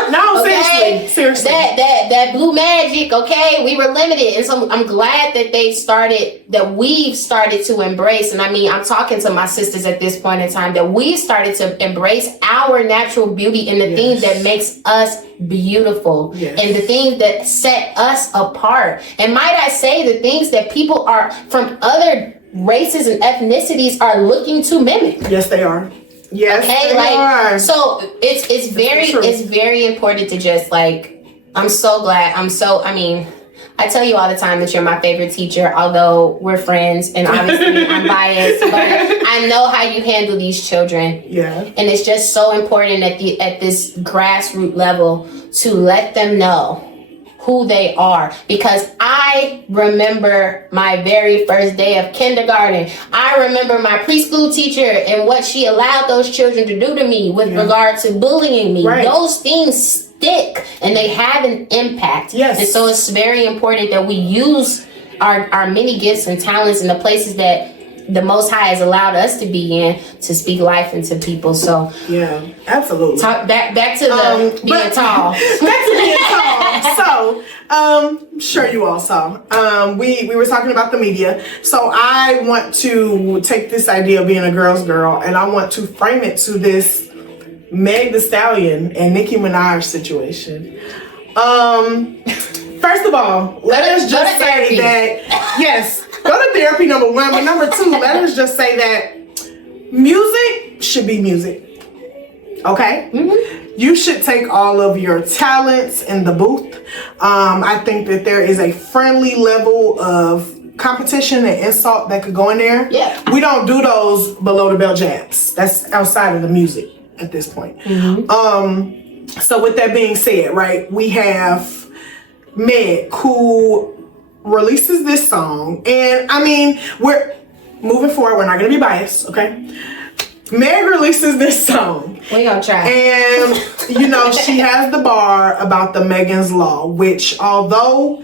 No, okay? seriously. That blue magic, okay, we were limited. And so I'm glad that we've started to embrace, and I mean, I'm talking to my sisters at this point in time, that we've started to embrace our natural beauty and the things that makes us beautiful and the things that set us apart. And might I say, the things that people are from other races and ethnicities are looking to mimic. Yes, they are. Yes, okay, they are. So it's very important to just I'm so glad. I mean, I tell you all the time that you're my favorite teacher, although we're friends and obviously I'm biased, but I know how you handle these children. Yeah. And it's just so important at this grassroots level to let them know who they are, because I remember my very first day of kindergarten. I remember my preschool teacher and what she allowed those children to do to me with regard to bullying me. Right. Those things stick and they have an impact. Yes. And so it's very important that we use our many gifts and talents in the places that the Most High has allowed us to be in to speak life into people. So yeah, absolutely. Back to the being tall. Back to being tall. So, I'm sure you all saw. We were talking about the media. So I want to take this idea of being a girl's girl, and I want to frame it to this Meg Thee Stallion and Nicki Minaj situation. First of all, let us just say that yes. Go to therapy, number one, but number two, let us just say that music should be music. Okay? Mm-hmm. You should take all of your talents in the booth. I think that there is a friendly level of competition and insult that could go in there. Yeah. We don't do those below the belt jabs. That's outside of the music at this point. Mm-hmm. So with that being said, right, we have Meg, who releases this song, and I mean, we're moving forward, we're not going to be biased, okay? Meg releases this song. We gonna try. And, she has the bar about the Megan's Law, which although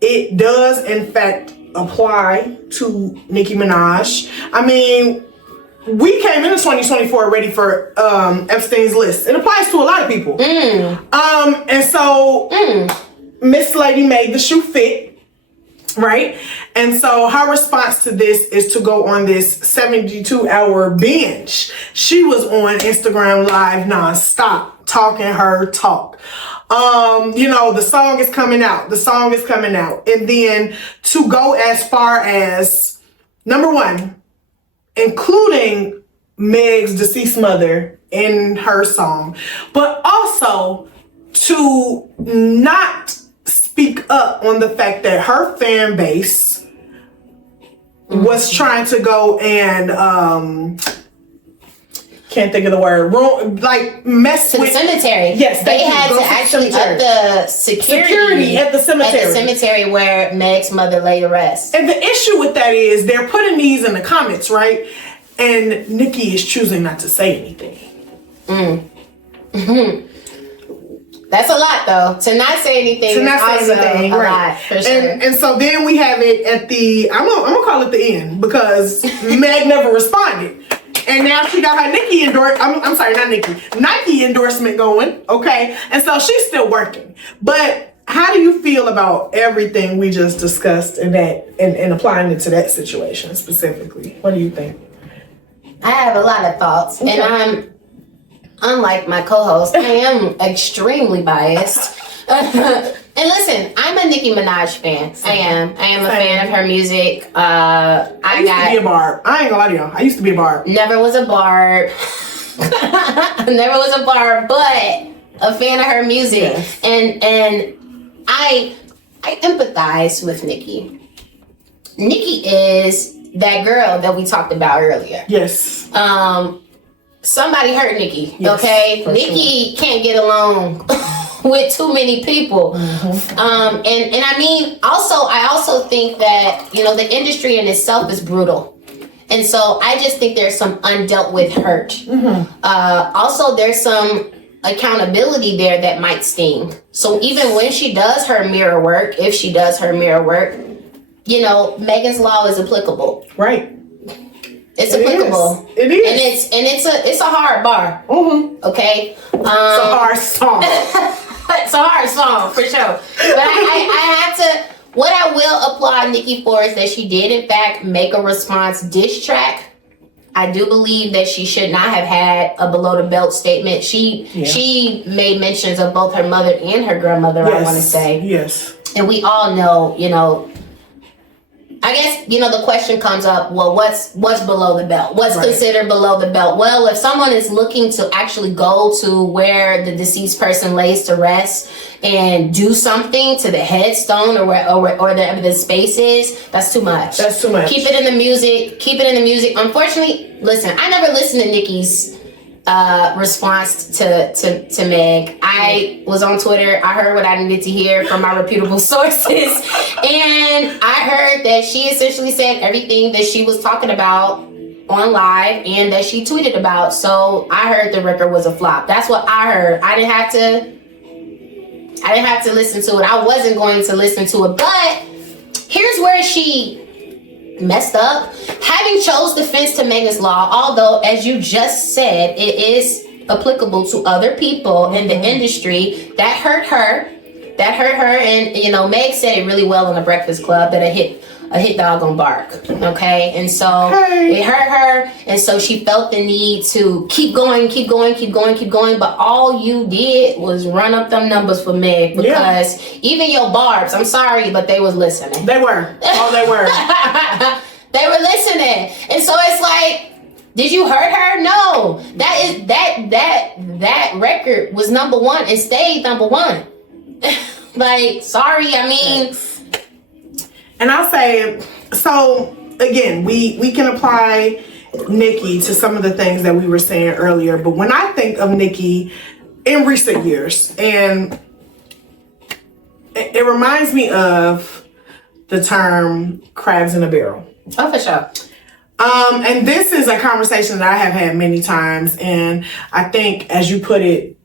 it does in fact apply to Nicki Minaj, I mean, we came into 2024 ready for Epstein's list. It applies to a lot of people. And so Miss Lady made the shoe fit. Right? And so her response to this is to go on this 72-hour binge. She was on Instagram Live nonstop talking her talk. The song is coming out. And then to go as far as, number one, including Meg's deceased mother in her song, but also to not speak up on the fact that her fan base was trying to go and can't think of the word, mess to with the cemetery. Yes, they had to actually up the security at the cemetery. At the cemetery where Meg's mother lay to rest. And the issue with that is they're putting these in the comments, right? And Nicki is choosing not to say anything. That's a lot, though. To not say anything is also a lot, for sure. And so then we have it at the, I'm gonna call it the end, because Meg never responded. And now she got her Nike endorsement going, okay? And so she's still working. But how do you feel about everything we just discussed in that and applying it to that situation specifically? What do you think? I have a lot of thoughts, and I'm, unlike my co-host, I am extremely biased. And listen, I'm a Nicki Minaj fan. I am a fan of her music. I used to be a barb. I ain't gonna lie to y'all. I used to be a barb. Never was a barb. Never was a barb, but a fan of her music. Yes. And I empathize with Nicki. Nicki is that girl that we talked about earlier. Yes. Somebody hurt Nicki. Yes, okay, Nicki can't get along with too many people. Mm-hmm. And I mean, I also think that, the industry in itself is brutal. And so I just think there's some undealt with hurt. Mm-hmm. Also, there's some accountability there that might sting. So even when she does her mirror work, if she does her mirror work, Megan's Law is applicable. Right. It's applicable. It is. And it's a hard bar. Mm-hmm. Okay. It's a hard song. It's a hard song for sure. But I have to. What I will applaud Nicki for is that she did in fact make a response diss track. I do believe that she should not have had a below the belt statement. She made mentions of both her mother and her grandmother. Yes. I want to say. Yes. And we all know. I guess, the question comes up, well, what's below the belt? What's considered below the belt? Well, if someone is looking to actually go to where the deceased person lays to rest and do something to the headstone or wherever the space is, that's too much. That's too much. Keep it in the music. Unfortunately, listen, I never listened to Nicki's response to Meg. I was on Twitter. I heard what I needed to hear from my reputable sources, and I heard that she essentially said everything that she was talking about on live and that she tweeted about. So I heard the record was a flop. That's what I heard. I didn't have to listen to it. I wasn't going to listen to it. But here's where she messed up. Having chose defense to Megan's Law, although as you just said, it is applicable to other people in the industry, that hurt her. And Meg said it really well on the Breakfast Club that a hit dog gonna bark. Okay, and so it hurt her, and so she felt the need to keep going. But all you did was run up them numbers for Meg, because even your barbs, I'm sorry, but they was listening. They were. Oh, they were. They were listening, and so it's like, did you hurt her? No. That record was number one and stayed number one. Sorry, I mean. And I'll say, so again, we can apply Nicki to some of the things that we were saying earlier, but when I think of Nicki in recent years, and it reminds me of the term crabs in a barrel. Oh, for sure. And this is a conversation that I have had many times, and I think, as you put it,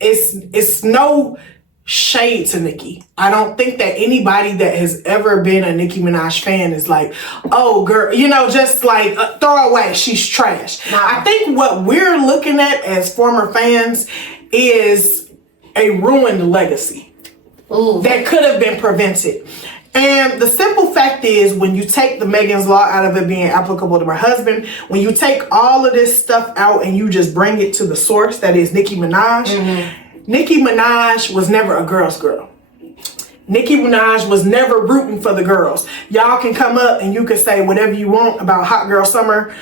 it's no shade to Nicki. I don't think that anybody that has ever been a Nicki Minaj fan is like, oh girl, just like throw away, she's trash. No. I think what we're looking at as former fans is a ruined legacy. Ooh. That could have been prevented. And the simple fact is, when you take the Megan's Law out of it being applicable to my husband, when you take all of this stuff out and you just bring it to the source, that is Nicki Minaj, Nicki Minaj was never a girl's girl. Nicki Minaj was never rooting for the girls. Y'all can come up and you can say whatever you want about Hot Girl Summer,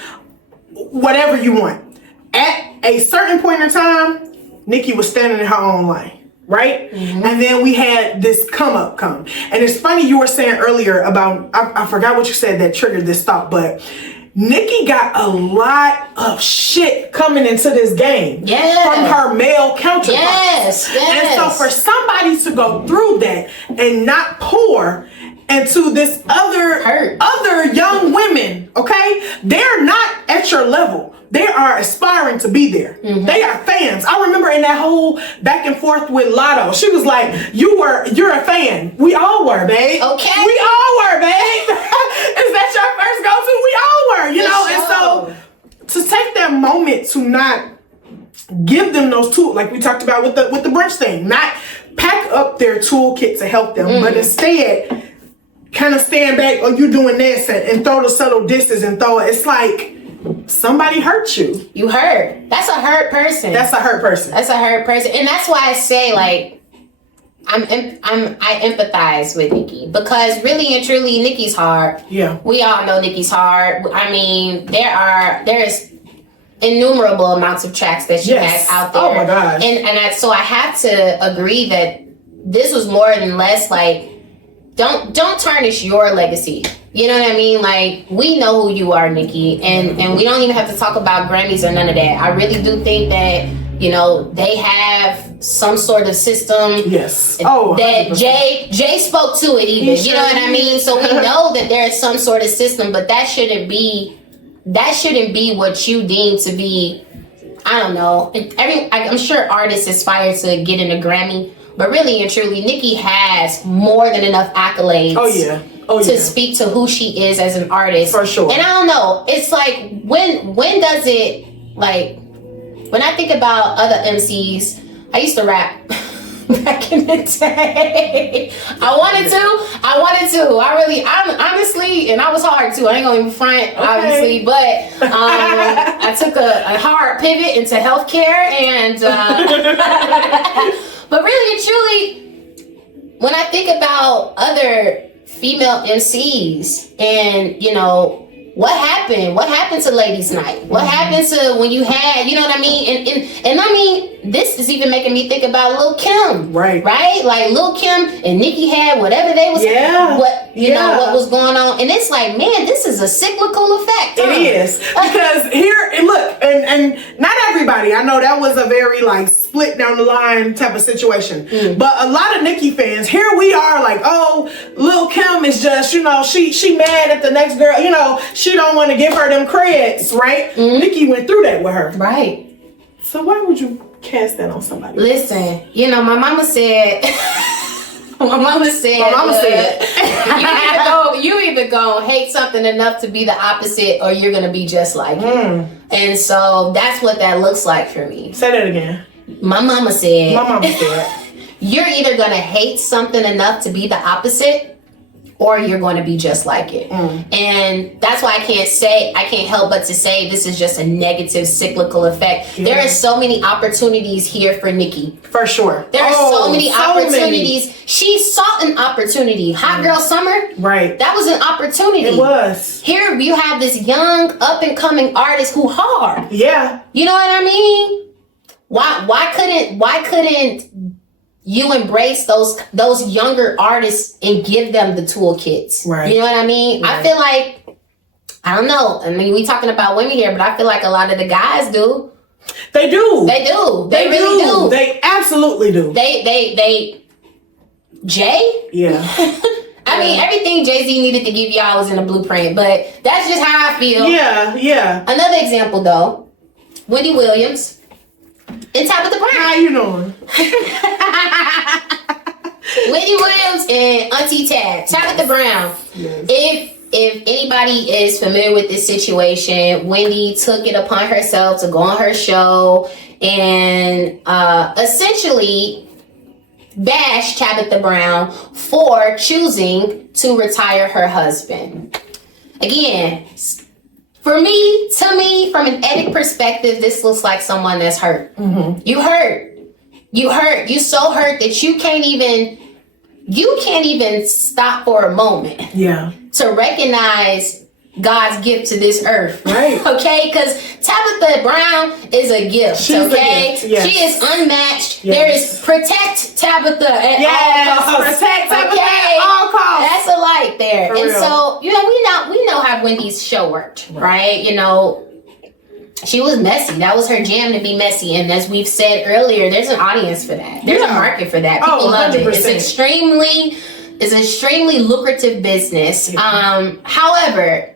whatever you want. At a certain point in time, Nicki was standing in her own lane. Right? And then we had this come. And it's funny you were saying earlier about, I forgot what you said that triggered this thought, but Nicki got a lot of shit coming into this game from her male counterparts. Yes. And so for somebody to go through that and not pour into this other young women, okay? They're not at your level. They are aspiring to be there. They are fans. I remember in that whole back and forth with Lotto, she was like, you're a fan. We all were, babe. Okay. We all were, babe. Is that your first go-to? We all were, And so to take that moment to not give them those tools, like we talked about with the brunch thing, not pack up their toolkit to help them, but instead kind of stand back, oh, you doing this, and throw the subtle distance and throw it. It's like, somebody hurt you. You hurt. That's a hurt person. That's a hurt person. And that's why I say, like, I empathize with Nicki, because really and truly, Nicki's hard. Yeah. We all know Nicki's hard. I mean, there is innumerable amounts of tracks that she has out there. Oh my God. So I have to agree that this was more than less like, don't tarnish your legacy. You know what I mean? Like, we know who you are, Nicki, and we don't even have to talk about Grammys or none of that. I really do think that, they have some sort of system. Yes. That Jay spoke to it even. You know what I mean? So we know that there is some sort of system, but that shouldn't be what you deem to be. I don't know. I'm sure artists aspire to get in a Grammy, but really and truly, Nicki has more than enough accolades. To speak to who she is as an artist. For sure. And I don't know, it's like, when does it, like, when I think about other MCs, I used to rap back in the day. I wanted to. I'm honestly, and I was hard too. I ain't gonna even front, obviously, but I took a hard pivot into healthcare, and but really and truly, when I think about other female MCs, and what happened to Ladies Night, what happened to when you had, you know what I mean, and I mean, this is even making me think about Lil' Kim, right, like Lil' Kim and Nicki had whatever they was, what was going on, and it's like, man, this is a cyclical effect. It is, because here, and look, and not everybody, I know that was a very like split down the line type of situation, but a lot of Nicki fans, here we are like, oh, Lil' Kim is just, she mad at the next girl, she don't want to give her them creds, right? Nicki went through that with her, right? So why would you cast that on somebody? Listen, my mama said. You either gonna hate something enough to be the opposite, or you're gonna be just like it. And so that's what that looks like for me. Say that again. My mama said. You're either gonna hate something enough to be the opposite, or you're going to be just like it. And that's why I can't help but to say this is just a negative cyclical effect. There are so many opportunities here for Nicki. For sure. There are so many opportunities. She sought an opportunity. Hot Girl Summer. Right. That was an opportunity. It was. Here you have this young, up and coming artist who hard. Yeah. You know what I mean? Why couldn't you embrace those younger artists and give them the toolkits? Right. You know what I mean? Right. I feel like, I don't know. I mean, we talking about women here, but I feel like a lot of the guys do. They do. They really do. They absolutely do. They Jay? Yeah. I mean, everything Jay-Z needed to give y'all was in a blueprint, but that's just how I feel. Yeah. Another example, though, Wendy Williams and Tabitha Brown. How you doing? Wendy Williams and Auntie Tab. Tabitha Brown. Yes. If anybody is familiar with this situation, Wendy took it upon herself to go on her show and essentially bash Tabitha Brown for choosing to retire her husband. Again, to me, from an ethic perspective, this looks like someone that's hurt. Mm-hmm. You hurt. You so hurt that you can't even stop for a moment. Yeah. To recognize God's gift to this earth. Right. Okay? Because Tabitha Brown is a gift. She's okay? a gift. Yes. She is unmatched. Yes. There is protect Tabitha at Yes. all costs. Protect Tabitha Okay? at all costs. That's a light there. For and real. so, we know how Wendy's show worked, right? She was messy. That was her jam, to be messy. And as we've said earlier, there's an audience for that. There's a market for that. People love it. 100%. It's extremely lucrative business. However,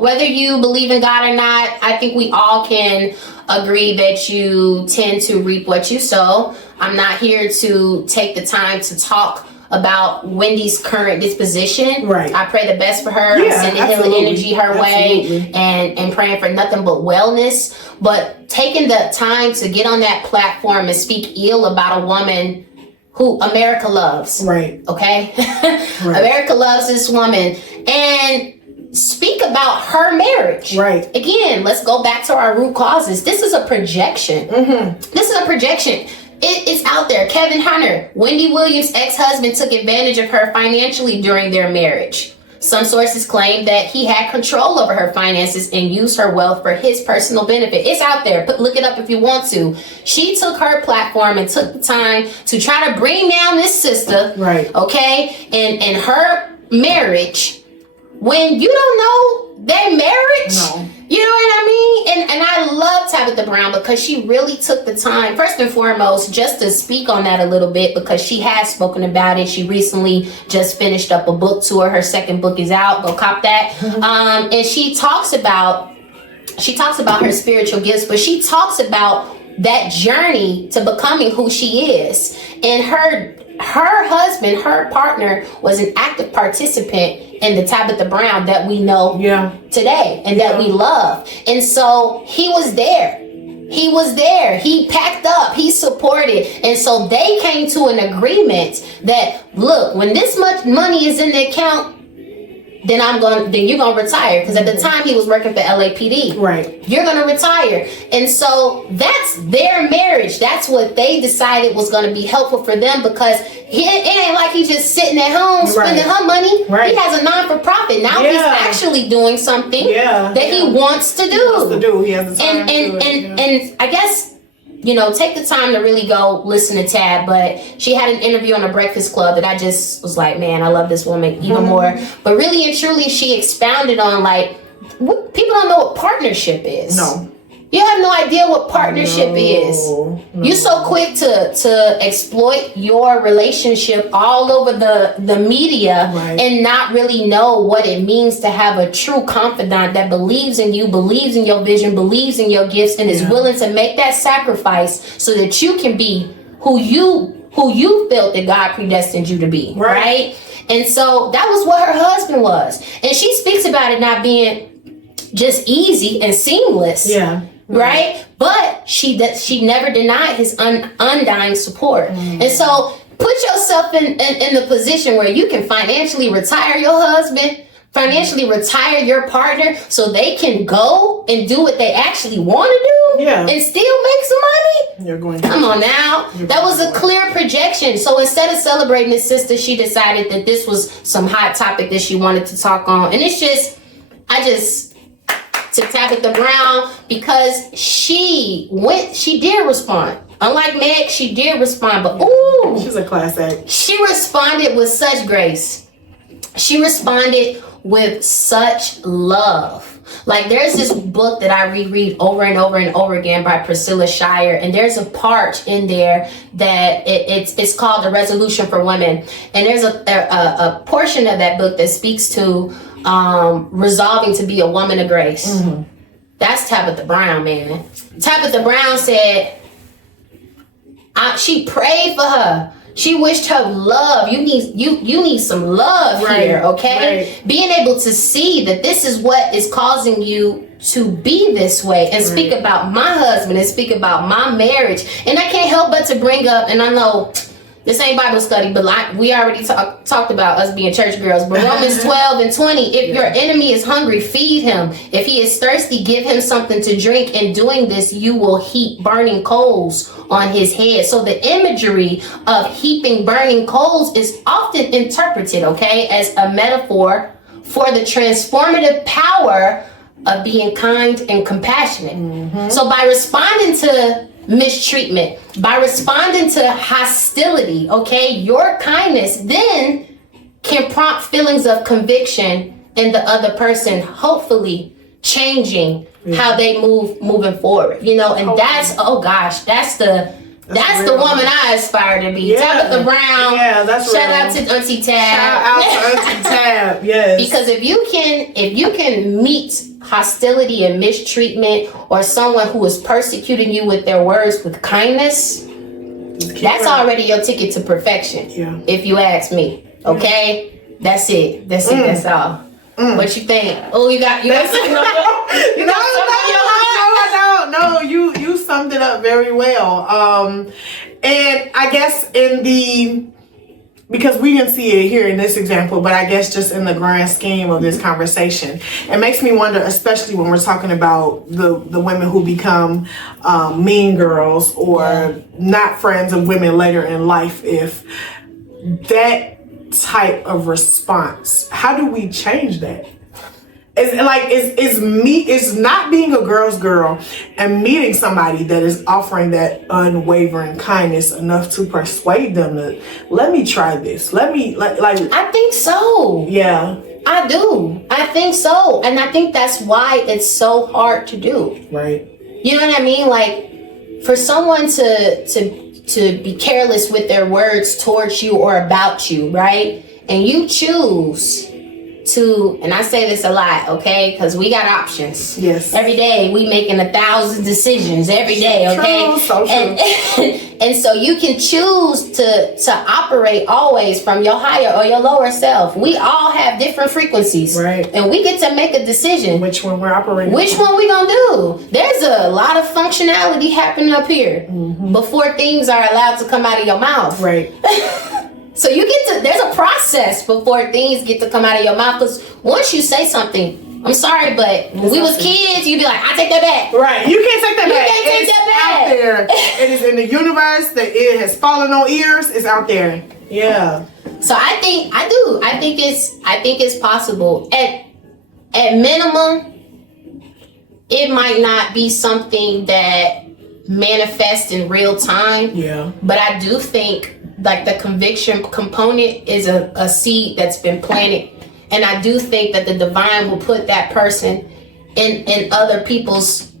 whether you believe in God or not, I think we all can agree that you tend to reap what you sow. I'm not here to take the time to talk about Wendy's current disposition. Right. I pray the best for her. Yeah, I'm sending healing energy her way and praying for nothing but wellness. But taking the time to get on that platform and speak ill about a woman who America loves. Right. Okay? Right. America loves this woman. And speak about her marriage. Right. Again, let's go back to our root causes. This is a projection. Mm-hmm. This is a projection. It's out there. Kevin Hunter, Wendy Williams' ex-husband, took advantage of her financially during their marriage. Some sources claim that he had control over her finances and used her wealth for his personal benefit. It's out there. Look it up if you want to. She took her platform and took the time to try to bring down this sister. Right. Okay? And her marriage, when you don't know their marriage. No. You know what I mean? And I love Tabitha Brown because she really took the time, first and foremost, just to speak on that a little bit, because she has spoken about it. She recently just finished up a book tour. Her second book is out. Go cop that. And she talks about her spiritual gifts, but she talks about that journey to becoming who she is. And her husband, her partner, was an active participant in the Tabitha Brown that we know today and that we love. And so he was there. He packed up. He supported. And so they came to an agreement that, look, when this much money is in the account, then you're gonna retire. Because at the time he was working for LAPD. Right. You're gonna retire. And so that's their marriage. That's what they decided was gonna be helpful for them, because it ain't like he's just sitting at home spending her money. Right. He has a non-for-profit. Now he's actually doing something that he wants to do. He has the time to do it. And I guess, take the time to really go listen to Tab. But she had an interview on the Breakfast Club that I just was like, man, I love this woman even more. But really and truly, she expounded on, people don't know what partnership is. No. You have no idea what partnership is. No. You're so quick to exploit your relationship all over the media and not really know what it means to have a true confidant that believes in you, believes in your vision, believes in your gifts, and is willing to make that sacrifice so that you can be who you felt that God predestined you to be. Right? And so that was what her husband was. And she speaks about it not being just easy and seamless. Yeah. Right? But she never denied his undying support. And so put yourself in the position where you can financially retire your husband, financially retire your partner, so they can go and do what they actually want to do and still make some money. You're going to. Come on now. That was a clear projection. So instead of celebrating his sister, she decided that this was some hot topic that she wanted to talk on. And to Tabitha Brown, because she did respond. Unlike Meg, she did respond, but she's a class act. She responded with such grace. She responded with such love. Like there's this book that I reread over and over and over again by Priscilla Shirer, and there's a part in there that it's called The Resolution for Women, and there's a portion of that book that speaks to resolving to be a woman of grace. Mm-hmm. That's Tabitha Brown, man. Tabitha Brown said she prayed for her. She wished her love. You need some love here, okay? Right. Being able to see that this is what is causing you to be this way, and speak about my husband and speak about my marriage. And I can't help but to bring up, and I know this ain't Bible study, but we already talked about us being church girls. But Romans 12:20, if your enemy is hungry, feed him. If he is thirsty, give him something to drink. In doing this, you will heap burning coals on his head. So the imagery of heaping burning coals is often interpreted, okay, as a metaphor for the transformative power of being kind and compassionate. Mm-hmm. So by responding to mistreatment, by responding to hostility, okay, your kindness then can prompt feelings of conviction in the other person, hopefully changing how they moving forward, you know. And that's the woman I aspire to be. Yeah. Tabitha Brown. Yeah, that's shout out to Auntie Tab. Shout out to Auntie Tab. Yes. Because if you can meet hostility and mistreatment, or someone who is persecuting you with their words with kindness, that's already your ticket to perfection. Yeah. If you ask me. Okay? That's it. That's it. That's all. What you think? Oh, you got something on your, No, you summed it up very well. And I guess because we didn't see it here in this example, but I guess just in the grand scheme of this conversation, it makes me wonder, especially when we're talking about the women who become mean girls or not friends of women later in life, if that type of response, how do we change that? Is not being a girl's girl and meeting somebody that is offering that unwavering kindness enough to persuade them to let me try this. I think so. Yeah. I do. I think so. And I think that's why it's so hard to do. Right. You know what I mean? Like, for someone to be careless with their words towards you or about you, right? And you choose to, and I say this a lot, okay, because we got options. Yes. Every day we making 1,000 decisions every day, okay. True, so true. And so you can choose to operate always from your higher or your lower self. We all have different frequencies, right? And we get to make a decision which one we're operating. Which one we gonna do? There's a lot of functionality happening up here before things are allowed to come out of your mouth, right? So there's a process before things get to come out of your mouth, because once you say something, I'm sorry, but when we was kids, you'd be like, I take that back. Right, you can't take that back. You can't take that out there. It is in the universe, that it has fallen on ears, it's out there. Yeah. So I think it's possible. At minimum, it might not be something that manifests in real time. Yeah. But I do think like the conviction component is a seed that's been planted, and I do think that the divine will put that person in other people's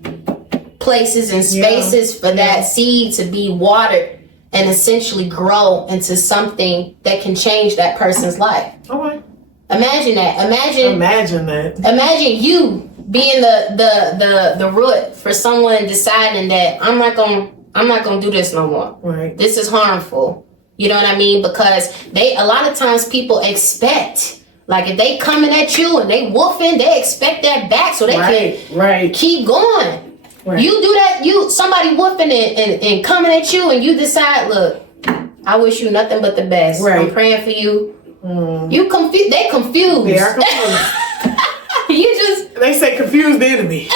places and spaces for that seed to be watered and essentially grow into something that can change that person's life. Okay. Imagine that. Imagine you being the root for someone deciding that I'm not gonna do this no more. Right. This is harmful. You know what I mean? Because a lot of times people expect, like, if they coming at you and they woofing, they expect that back so they can keep going. Right. You do that, somebody woofing and coming at you, and you decide, look, I wish you nothing but the best. Right. I'm praying for you. You confused. They confused. They are confused. They say confuse the enemy.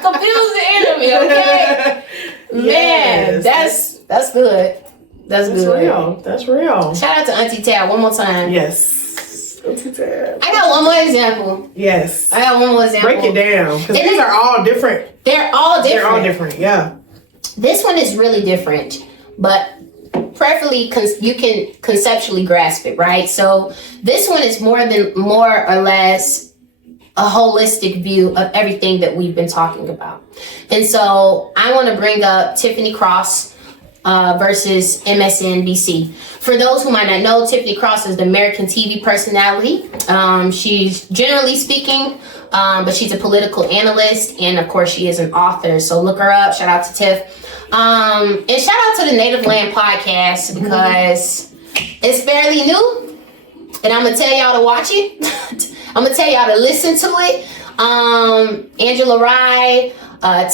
Confuse the enemy, okay? Man, that's good. That's good. That's real. Shout out to Auntie Tab one more time. Yes. Auntie Tab. I got one more example. Yes. I got one more example. Break it down. Because these are all different. They're all different. Yeah. This one is really different, but preferably you can conceptually grasp it, right? So this one is more or less a holistic view of everything that we've been talking about. And so I want to bring up Tiffany Cross versus MSNBC. For those who might not know, Tiffany Cross is the American TV personality. She's generally speaking, but she's a political analyst, and of course she is an author. So look her up. Shout out to Tiff. And shout out to the Native Land podcast, because it's fairly new, and I'm gonna tell y'all to watch it. I'm gonna tell y'all to listen to it. Angela Rye,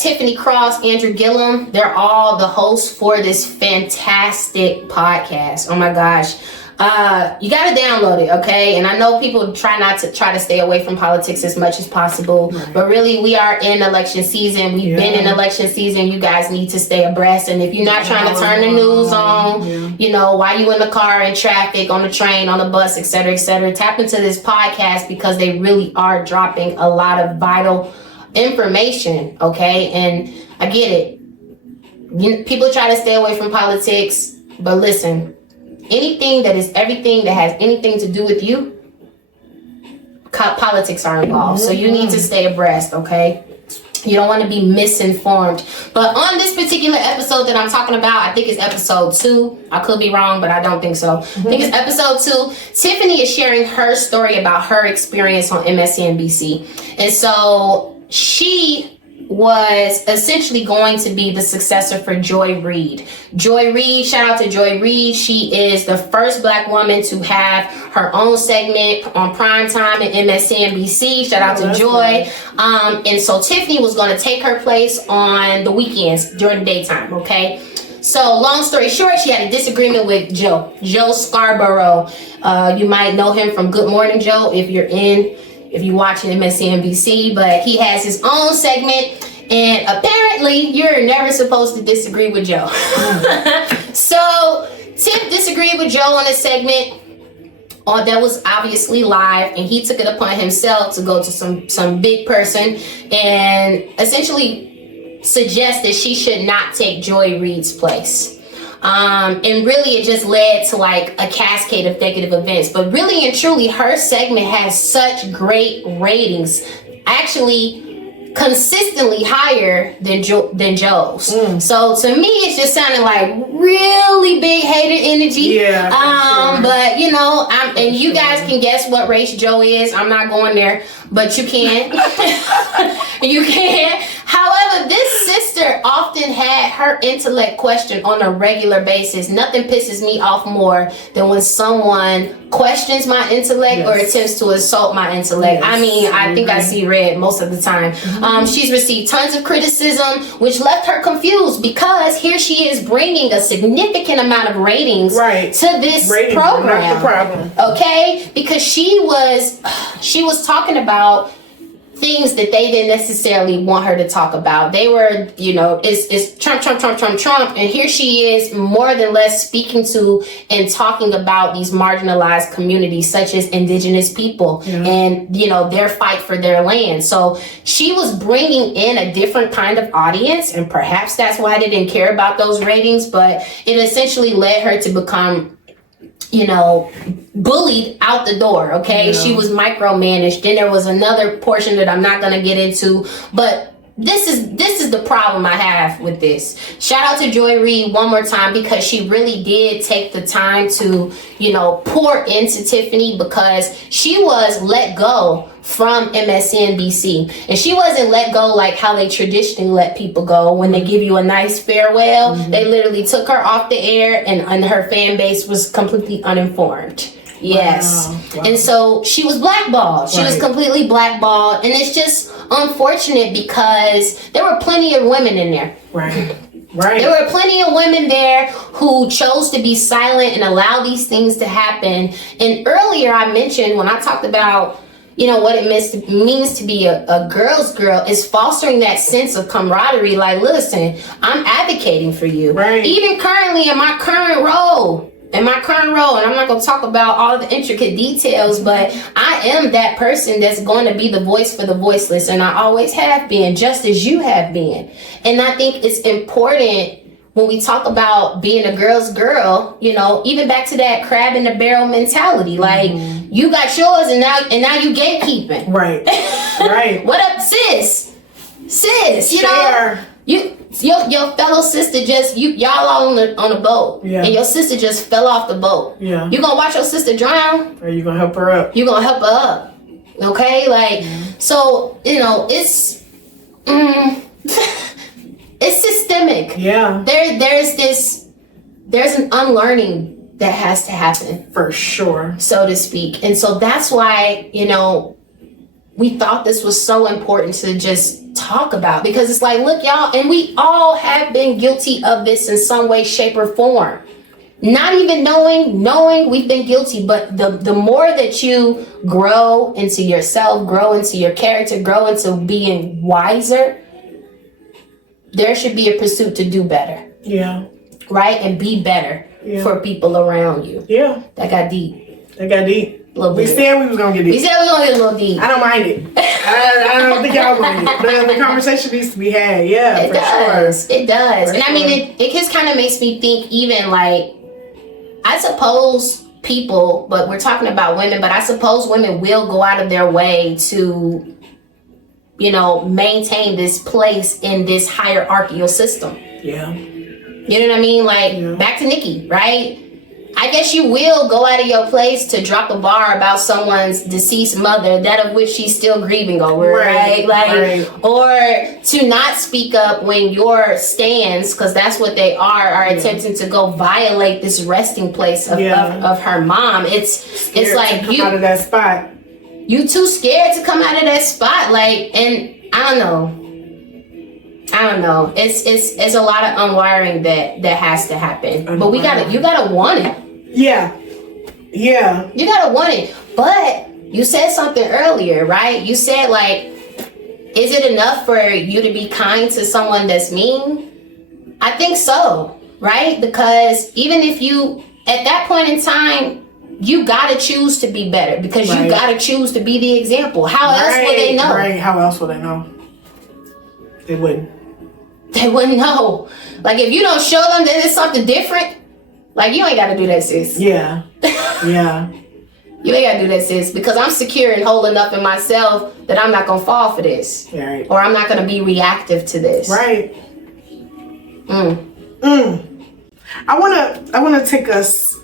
Tiffany Cross, Andrew Gillum, they're all the hosts for this fantastic podcast. Oh my gosh. You gotta download it, okay? And I know people try to stay away from politics as much as possible, but really we are in election season. We've been in election season. You guys need to stay abreast. And if you're not trying to turn the news on, you know, while you in the car, in traffic, on the train, on the bus, etc., tap into this podcast, because they really are dropping a lot of vital information, okay? And I get it. People try to stay away from politics, but listen, anything that is everything that has anything to do with you, politics are involved. So you need to stay abreast, okay? You don't want to be misinformed. But on this particular episode that I'm talking about, I think it's episode 2. I could be wrong, but I don't think so. I think it's episode 2. Tiffany is sharing her story about her experience on MSNBC. And so she was essentially going to be the successor for Joy Reid. Joy Reid, shout out to Joy Reid. She is the first Black woman to have her own segment on primetime at MSNBC. Shout out to Joy. And so Tiffany was going to take her place on the weekends during the daytime, okay? So long story short, she had a disagreement with Joe Scarborough. You might know him from Good Morning Joe if you're watching MSNBC, but he has his own segment, and apparently you're never supposed to disagree with Joe. So Tiff disagreed with Joe on a segment that was obviously live, and he took it upon himself to go to some big person and essentially suggest that she should not take Joy Reid's place. And really it just led to like a cascade of negative events. But really and truly, her segment has such great ratings, actually consistently higher than Joe's. So to me, it's just sounding like really big hater energy. But you know, and you guys can guess what race Joe is. I'm not going there, but you can. You can. However, this sister often had her intellect questioned on a regular basis. Nothing pisses me off more than when someone questions my intellect or attempts to assault my intellect. I mean, I think I see red most of the time. She's received tons of criticism, which left her confused, because here she is bringing a significant amount of ratings to this program. Not the problem. Okay? Because she was talking about things that they didn't necessarily want her to talk about. They were, you know, it's Trump, and here she is more than less speaking to and talking about these marginalized communities such as indigenous people and, you know, their fight for their land. So she was bringing in a different kind of audience, and perhaps that's why they didn't care about those ratings, but it essentially led her to become, you know, bullied out the door, okay? She was micromanaged. Then there was another portion that I'm not going to get into, but this is the problem I have with this. Shout out to Joy Reid one more time, because she really did take the time to, you know, pour into Tiffany, because she was let go from MSNBC, and she wasn't let go like how they traditionally let people go when they give you a nice farewell. They literally took her off the air, and her fan base was completely uninformed. Wow. And so she was blackballed. She was completely blackballed, and it's just unfortunate because there were plenty of women in there. There were plenty of women there who chose to be silent and allow these things to happen. And earlier I mentioned, when I talked about, you know, what it means to be a girl's girl, is fostering that sense of camaraderie. Like, listen, I'm advocating for you. Even currently in my current role, and I'm not going to talk about all the intricate details, but I am that person that's going to be the voice for the voiceless, and I always have been, just as you have been. And I think it's important when we talk about being a girl's girl, you know, even back to that crab in the barrel mentality. Like, You got yours, and now you gatekeeping. Right. Right. What up, sis? You Share. know, your fellow sister y'all on the boat, Yeah. and your sister just fell off the boat. Yeah. You gonna watch your sister drown? Or you gonna help her up? You gonna help her up? Okay, like so you know it's it's systemic. Yeah. There's an unlearning that has to happen, For sure. so to speak, and so that's why we thought this was so important to just talk about, because it's like, look, y'all, and we all have been guilty of this in some way, shape, or form. Not even knowing we've been guilty, but the more that you grow into yourself, grow into your character, grow into being wiser, there should be a pursuit to do better, Yeah. right? And be better for people around you. Yeah. That got deep. They got deep. Little We bit. said we was gonna get We deep. said we're gonna get a little deep. I don't mind it. I don't think y'all mind it. The conversation needs to be had. Yeah, It for does. sure. It does. For And I mean, sure. it just kind of makes me think, even like, I suppose people, but we're talking about women, but I suppose women will go out of their way to, maintain this place in this hierarchical system. Yeah. You know what I mean? Like, Yeah. back to Nikki, right? I guess you will go out of your place to drop a bar about someone's deceased mother, that of which she's still grieving over, right? Like, or to not speak up when your stands, because that's what they are attempting to go violate this resting place of her mom. It's like come out of that spot. You too scared to come out of that spot, like, and I don't know. It's a lot of unwiring that has to happen. But you gotta want it. Yeah. Yeah. You gotta want it. But you said something earlier, right? You said, like, is it enough for you to be kind to someone that's mean? I think so, right? Because even if you, at that point in time, you gotta choose to be better, because you gotta choose to be the example. How else would they know? Right. How else would they know? They wouldn't. They wouldn't know. Like, if you don't show them that it's something different, like, you ain't gotta do that, sis. Yeah. Yeah. You ain't gotta do that, sis, because I'm secure and whole enough in myself that I'm not gonna fall for this. Right. Or I'm not gonna be reactive to this. Right. I wanna take us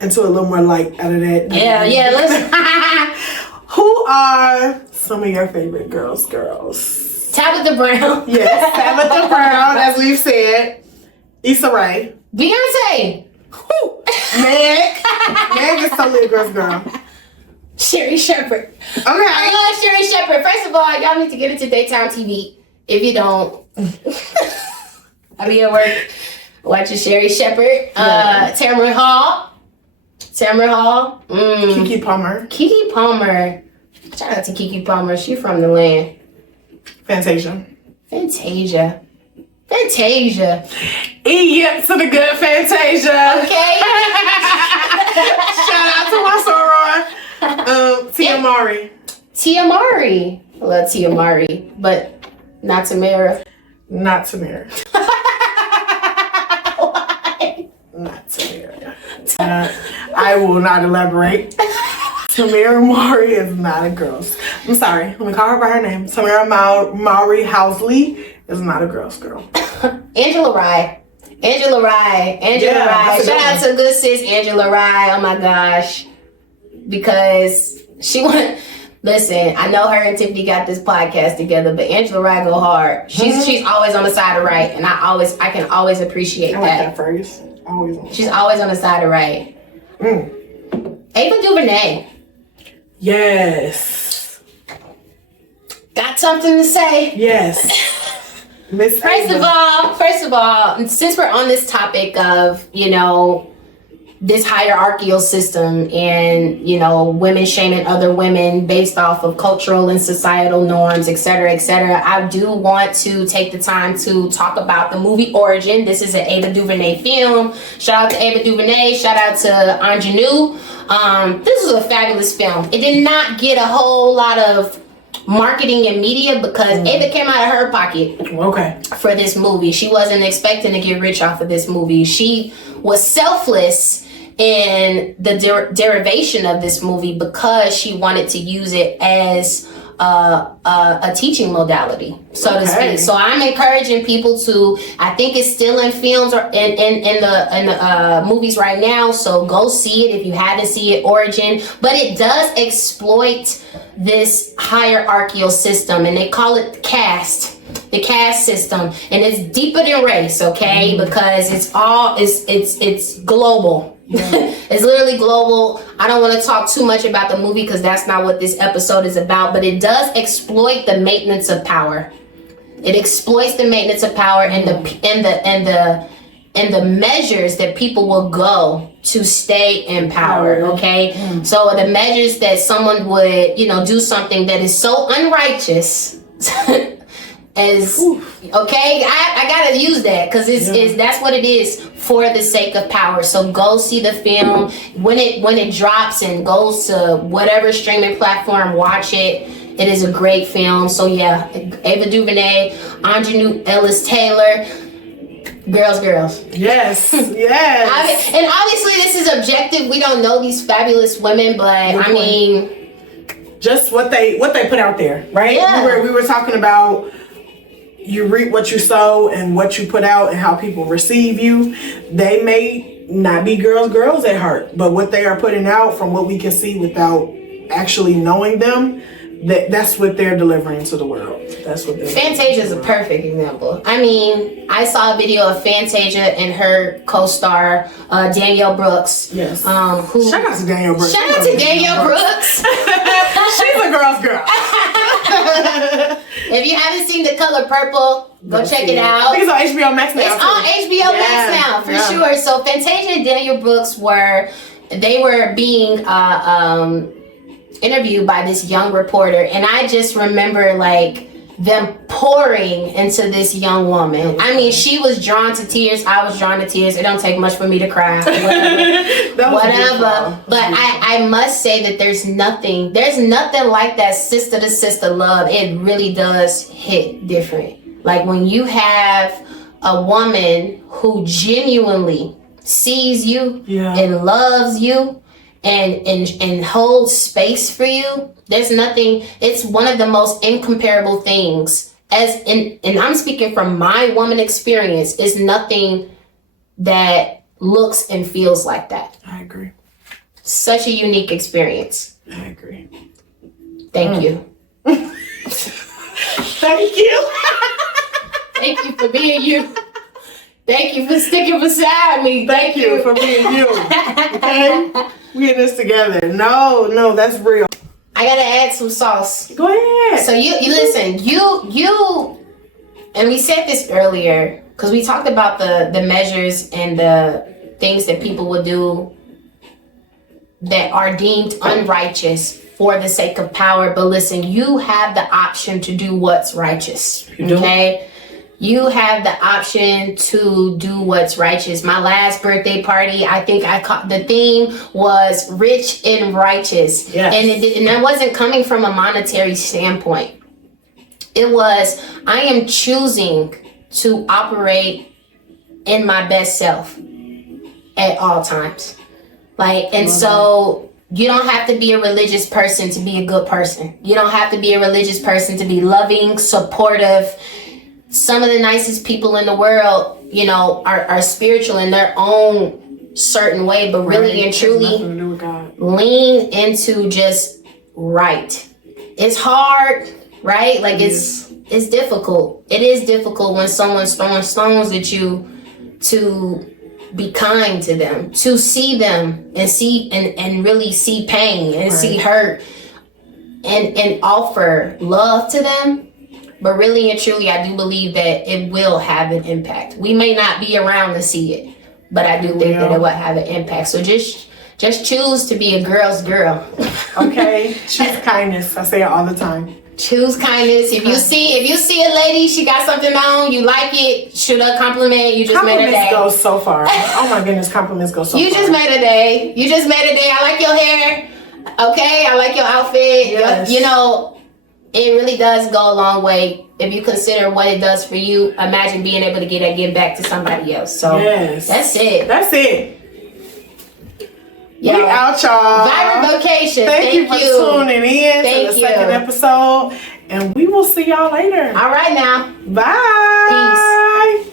into a little more light out of that. Yeah, let's Who are some of your favorite girls? Tabitha Brown. Yes, Tabitha Brown, as we've said. Issa Rae. Beyonce. Meg is totally a girl. Sherry Shepherd. Okay. I love Sherry Shepherd. First of all, y'all need to get into daytime TV. If you don't, I be at work watching Sherry Shepherd. Tamron Hall. Keke Palmer. Keke Palmer. Shout out to Keke Palmer. She from the land. Fantasia. Yep, to the good Fantasia. Okay. Shout out to my soror. Tia Mowry. Tia Mowry. I love Tia Mowry, but not Tamara. Not Tamara. Why? Not Tamara. I will not elaborate. Tamara Mowry is not a girl. I'm sorry. Let me call her by her name. Tamara Mowry Housley is not a girl's girl. Angela Rye. Shout out to good sis Angela Rye. Oh my gosh. Because she went. Listen, I know her and Tiffany got this podcast together, but Angela Rye go hard. She's always on the side of right, and I can always appreciate I like that phrase. Always. She's always on the side of right. Ava DuVernay. Yes. Got something to say? Yes. Miss First of all, since we're on this topic of, this hierarchical system and, women shaming other women based off of cultural and societal norms, et cetera, I do want to take the time to talk about the movie Origin. This is an Ava DuVernay film. Shout out to Ava DuVernay. Shout out to Ingenue. This is a fabulous film. It did not get a whole lot of marketing and media because Ava came out of her pocket for this movie. She wasn't expecting to get rich off of this movie. She was selfless in the derivation of this movie because she wanted to use it as a teaching modality, so to speak. So I'm encouraging people to. I think it's still in films or in the movies right now. So go see it if you haven't seen it. Origin, but it does exploit this hierarchical system, and they call it the caste system, and it's deeper than race, okay? Because it's global. It's literally global. I don't want to talk too much about the movie because that's not what this episode is about, but it does exploit the maintenance of power. It exploits the maintenance of power and the measures that people will go to stay in power, okay? So the measures that someone would, do something that is so unrighteous as okay, I gotta use that because it's that's what it is, for the sake of power. So go see the film when it drops and goes to whatever streaming platform. Watch it. It is a great film. So yeah, Ava DuVernay, Anjanou Ellis Taylor, girls. Yes. And obviously this is objective. We don't know these fabulous women, but I mean, just what they put out there, right? Yeah. We were talking about. You reap what you sow and what you put out and how people receive you. They may not be girls at heart, but what they are putting out, from what we can see without actually knowing them, that's what they're delivering to the world. That's what they're Fantasia is a perfect example. I mean, I saw a video of Fantasia and her co-star Danielle Brooks. Yes. Who? Shout out to Danielle Brooks. Shout out to Danielle Brooks. She's a girl's girl. If you haven't seen The Color Purple, go check it out. I think it's on HBO Max now. It's on HBO Max now, for sure. So Fantasia and Danielle Brooks were being interviewed by this young reporter, and I just remember them pouring into this young woman. I mean, she was drawn to tears. I was drawn to tears. It don't take much for me to cry. Whatever. But I must say that there's nothing like that sister to sister love. It really does hit different. Like when you have a woman who genuinely sees you and loves you and holds space for you. There's nothing. It's one of the most incomparable things. And I'm speaking from my woman experience. It's nothing that looks and feels like that. I agree. Such a unique experience. I agree. Thank you. Thank you. Thank you for being you. Thank you for sticking beside me. Thank you for being you. Okay? We in this together. No, that's real. I gotta add some sauce. Go ahead. So you listen, you, and we said this earlier because we talked about the measures and the things that people will do that are deemed unrighteous for the sake of power. But listen, you have the option to do what's righteous. Okay? You have the option to do what's righteous. My last birthday party, I think the theme was rich and righteous. Yes. And that wasn't coming from a monetary standpoint. It was, I am choosing to operate in my best self at all times. So you don't have to be a religious person to be a good person. You don't have to be a religious person to be loving, supportive. Some of the nicest people in the world, are spiritual in their own certain way, but really and truly lean into just right. It's hard, right? It's difficult. It is difficult when someone's throwing stones at you to be kind to them, to see them and see and really see pain and see hurt and offer love to them. But really and truly, I do believe that it will have an impact. We may not be around to see it, but I do think that it will have an impact. So just choose to be a girl's girl. Okay, choose kindness. I say it all the time. Choose kindness. If you see a lady, she got something on, you like it, shoot her a compliment. You just made her day. Compliments go so far. Oh my goodness, compliments go so far. You just made a day. I like your hair. Okay, I like your outfit. Yes. It really does go a long way. If you consider what it does for you, imagine being able to give back to somebody else. So yes. That's it. We out, y'all. Vibrant Vocations. Thank you for tuning in Thank to the you. second episode. And we will see y'all later. All right now. Bye. Peace.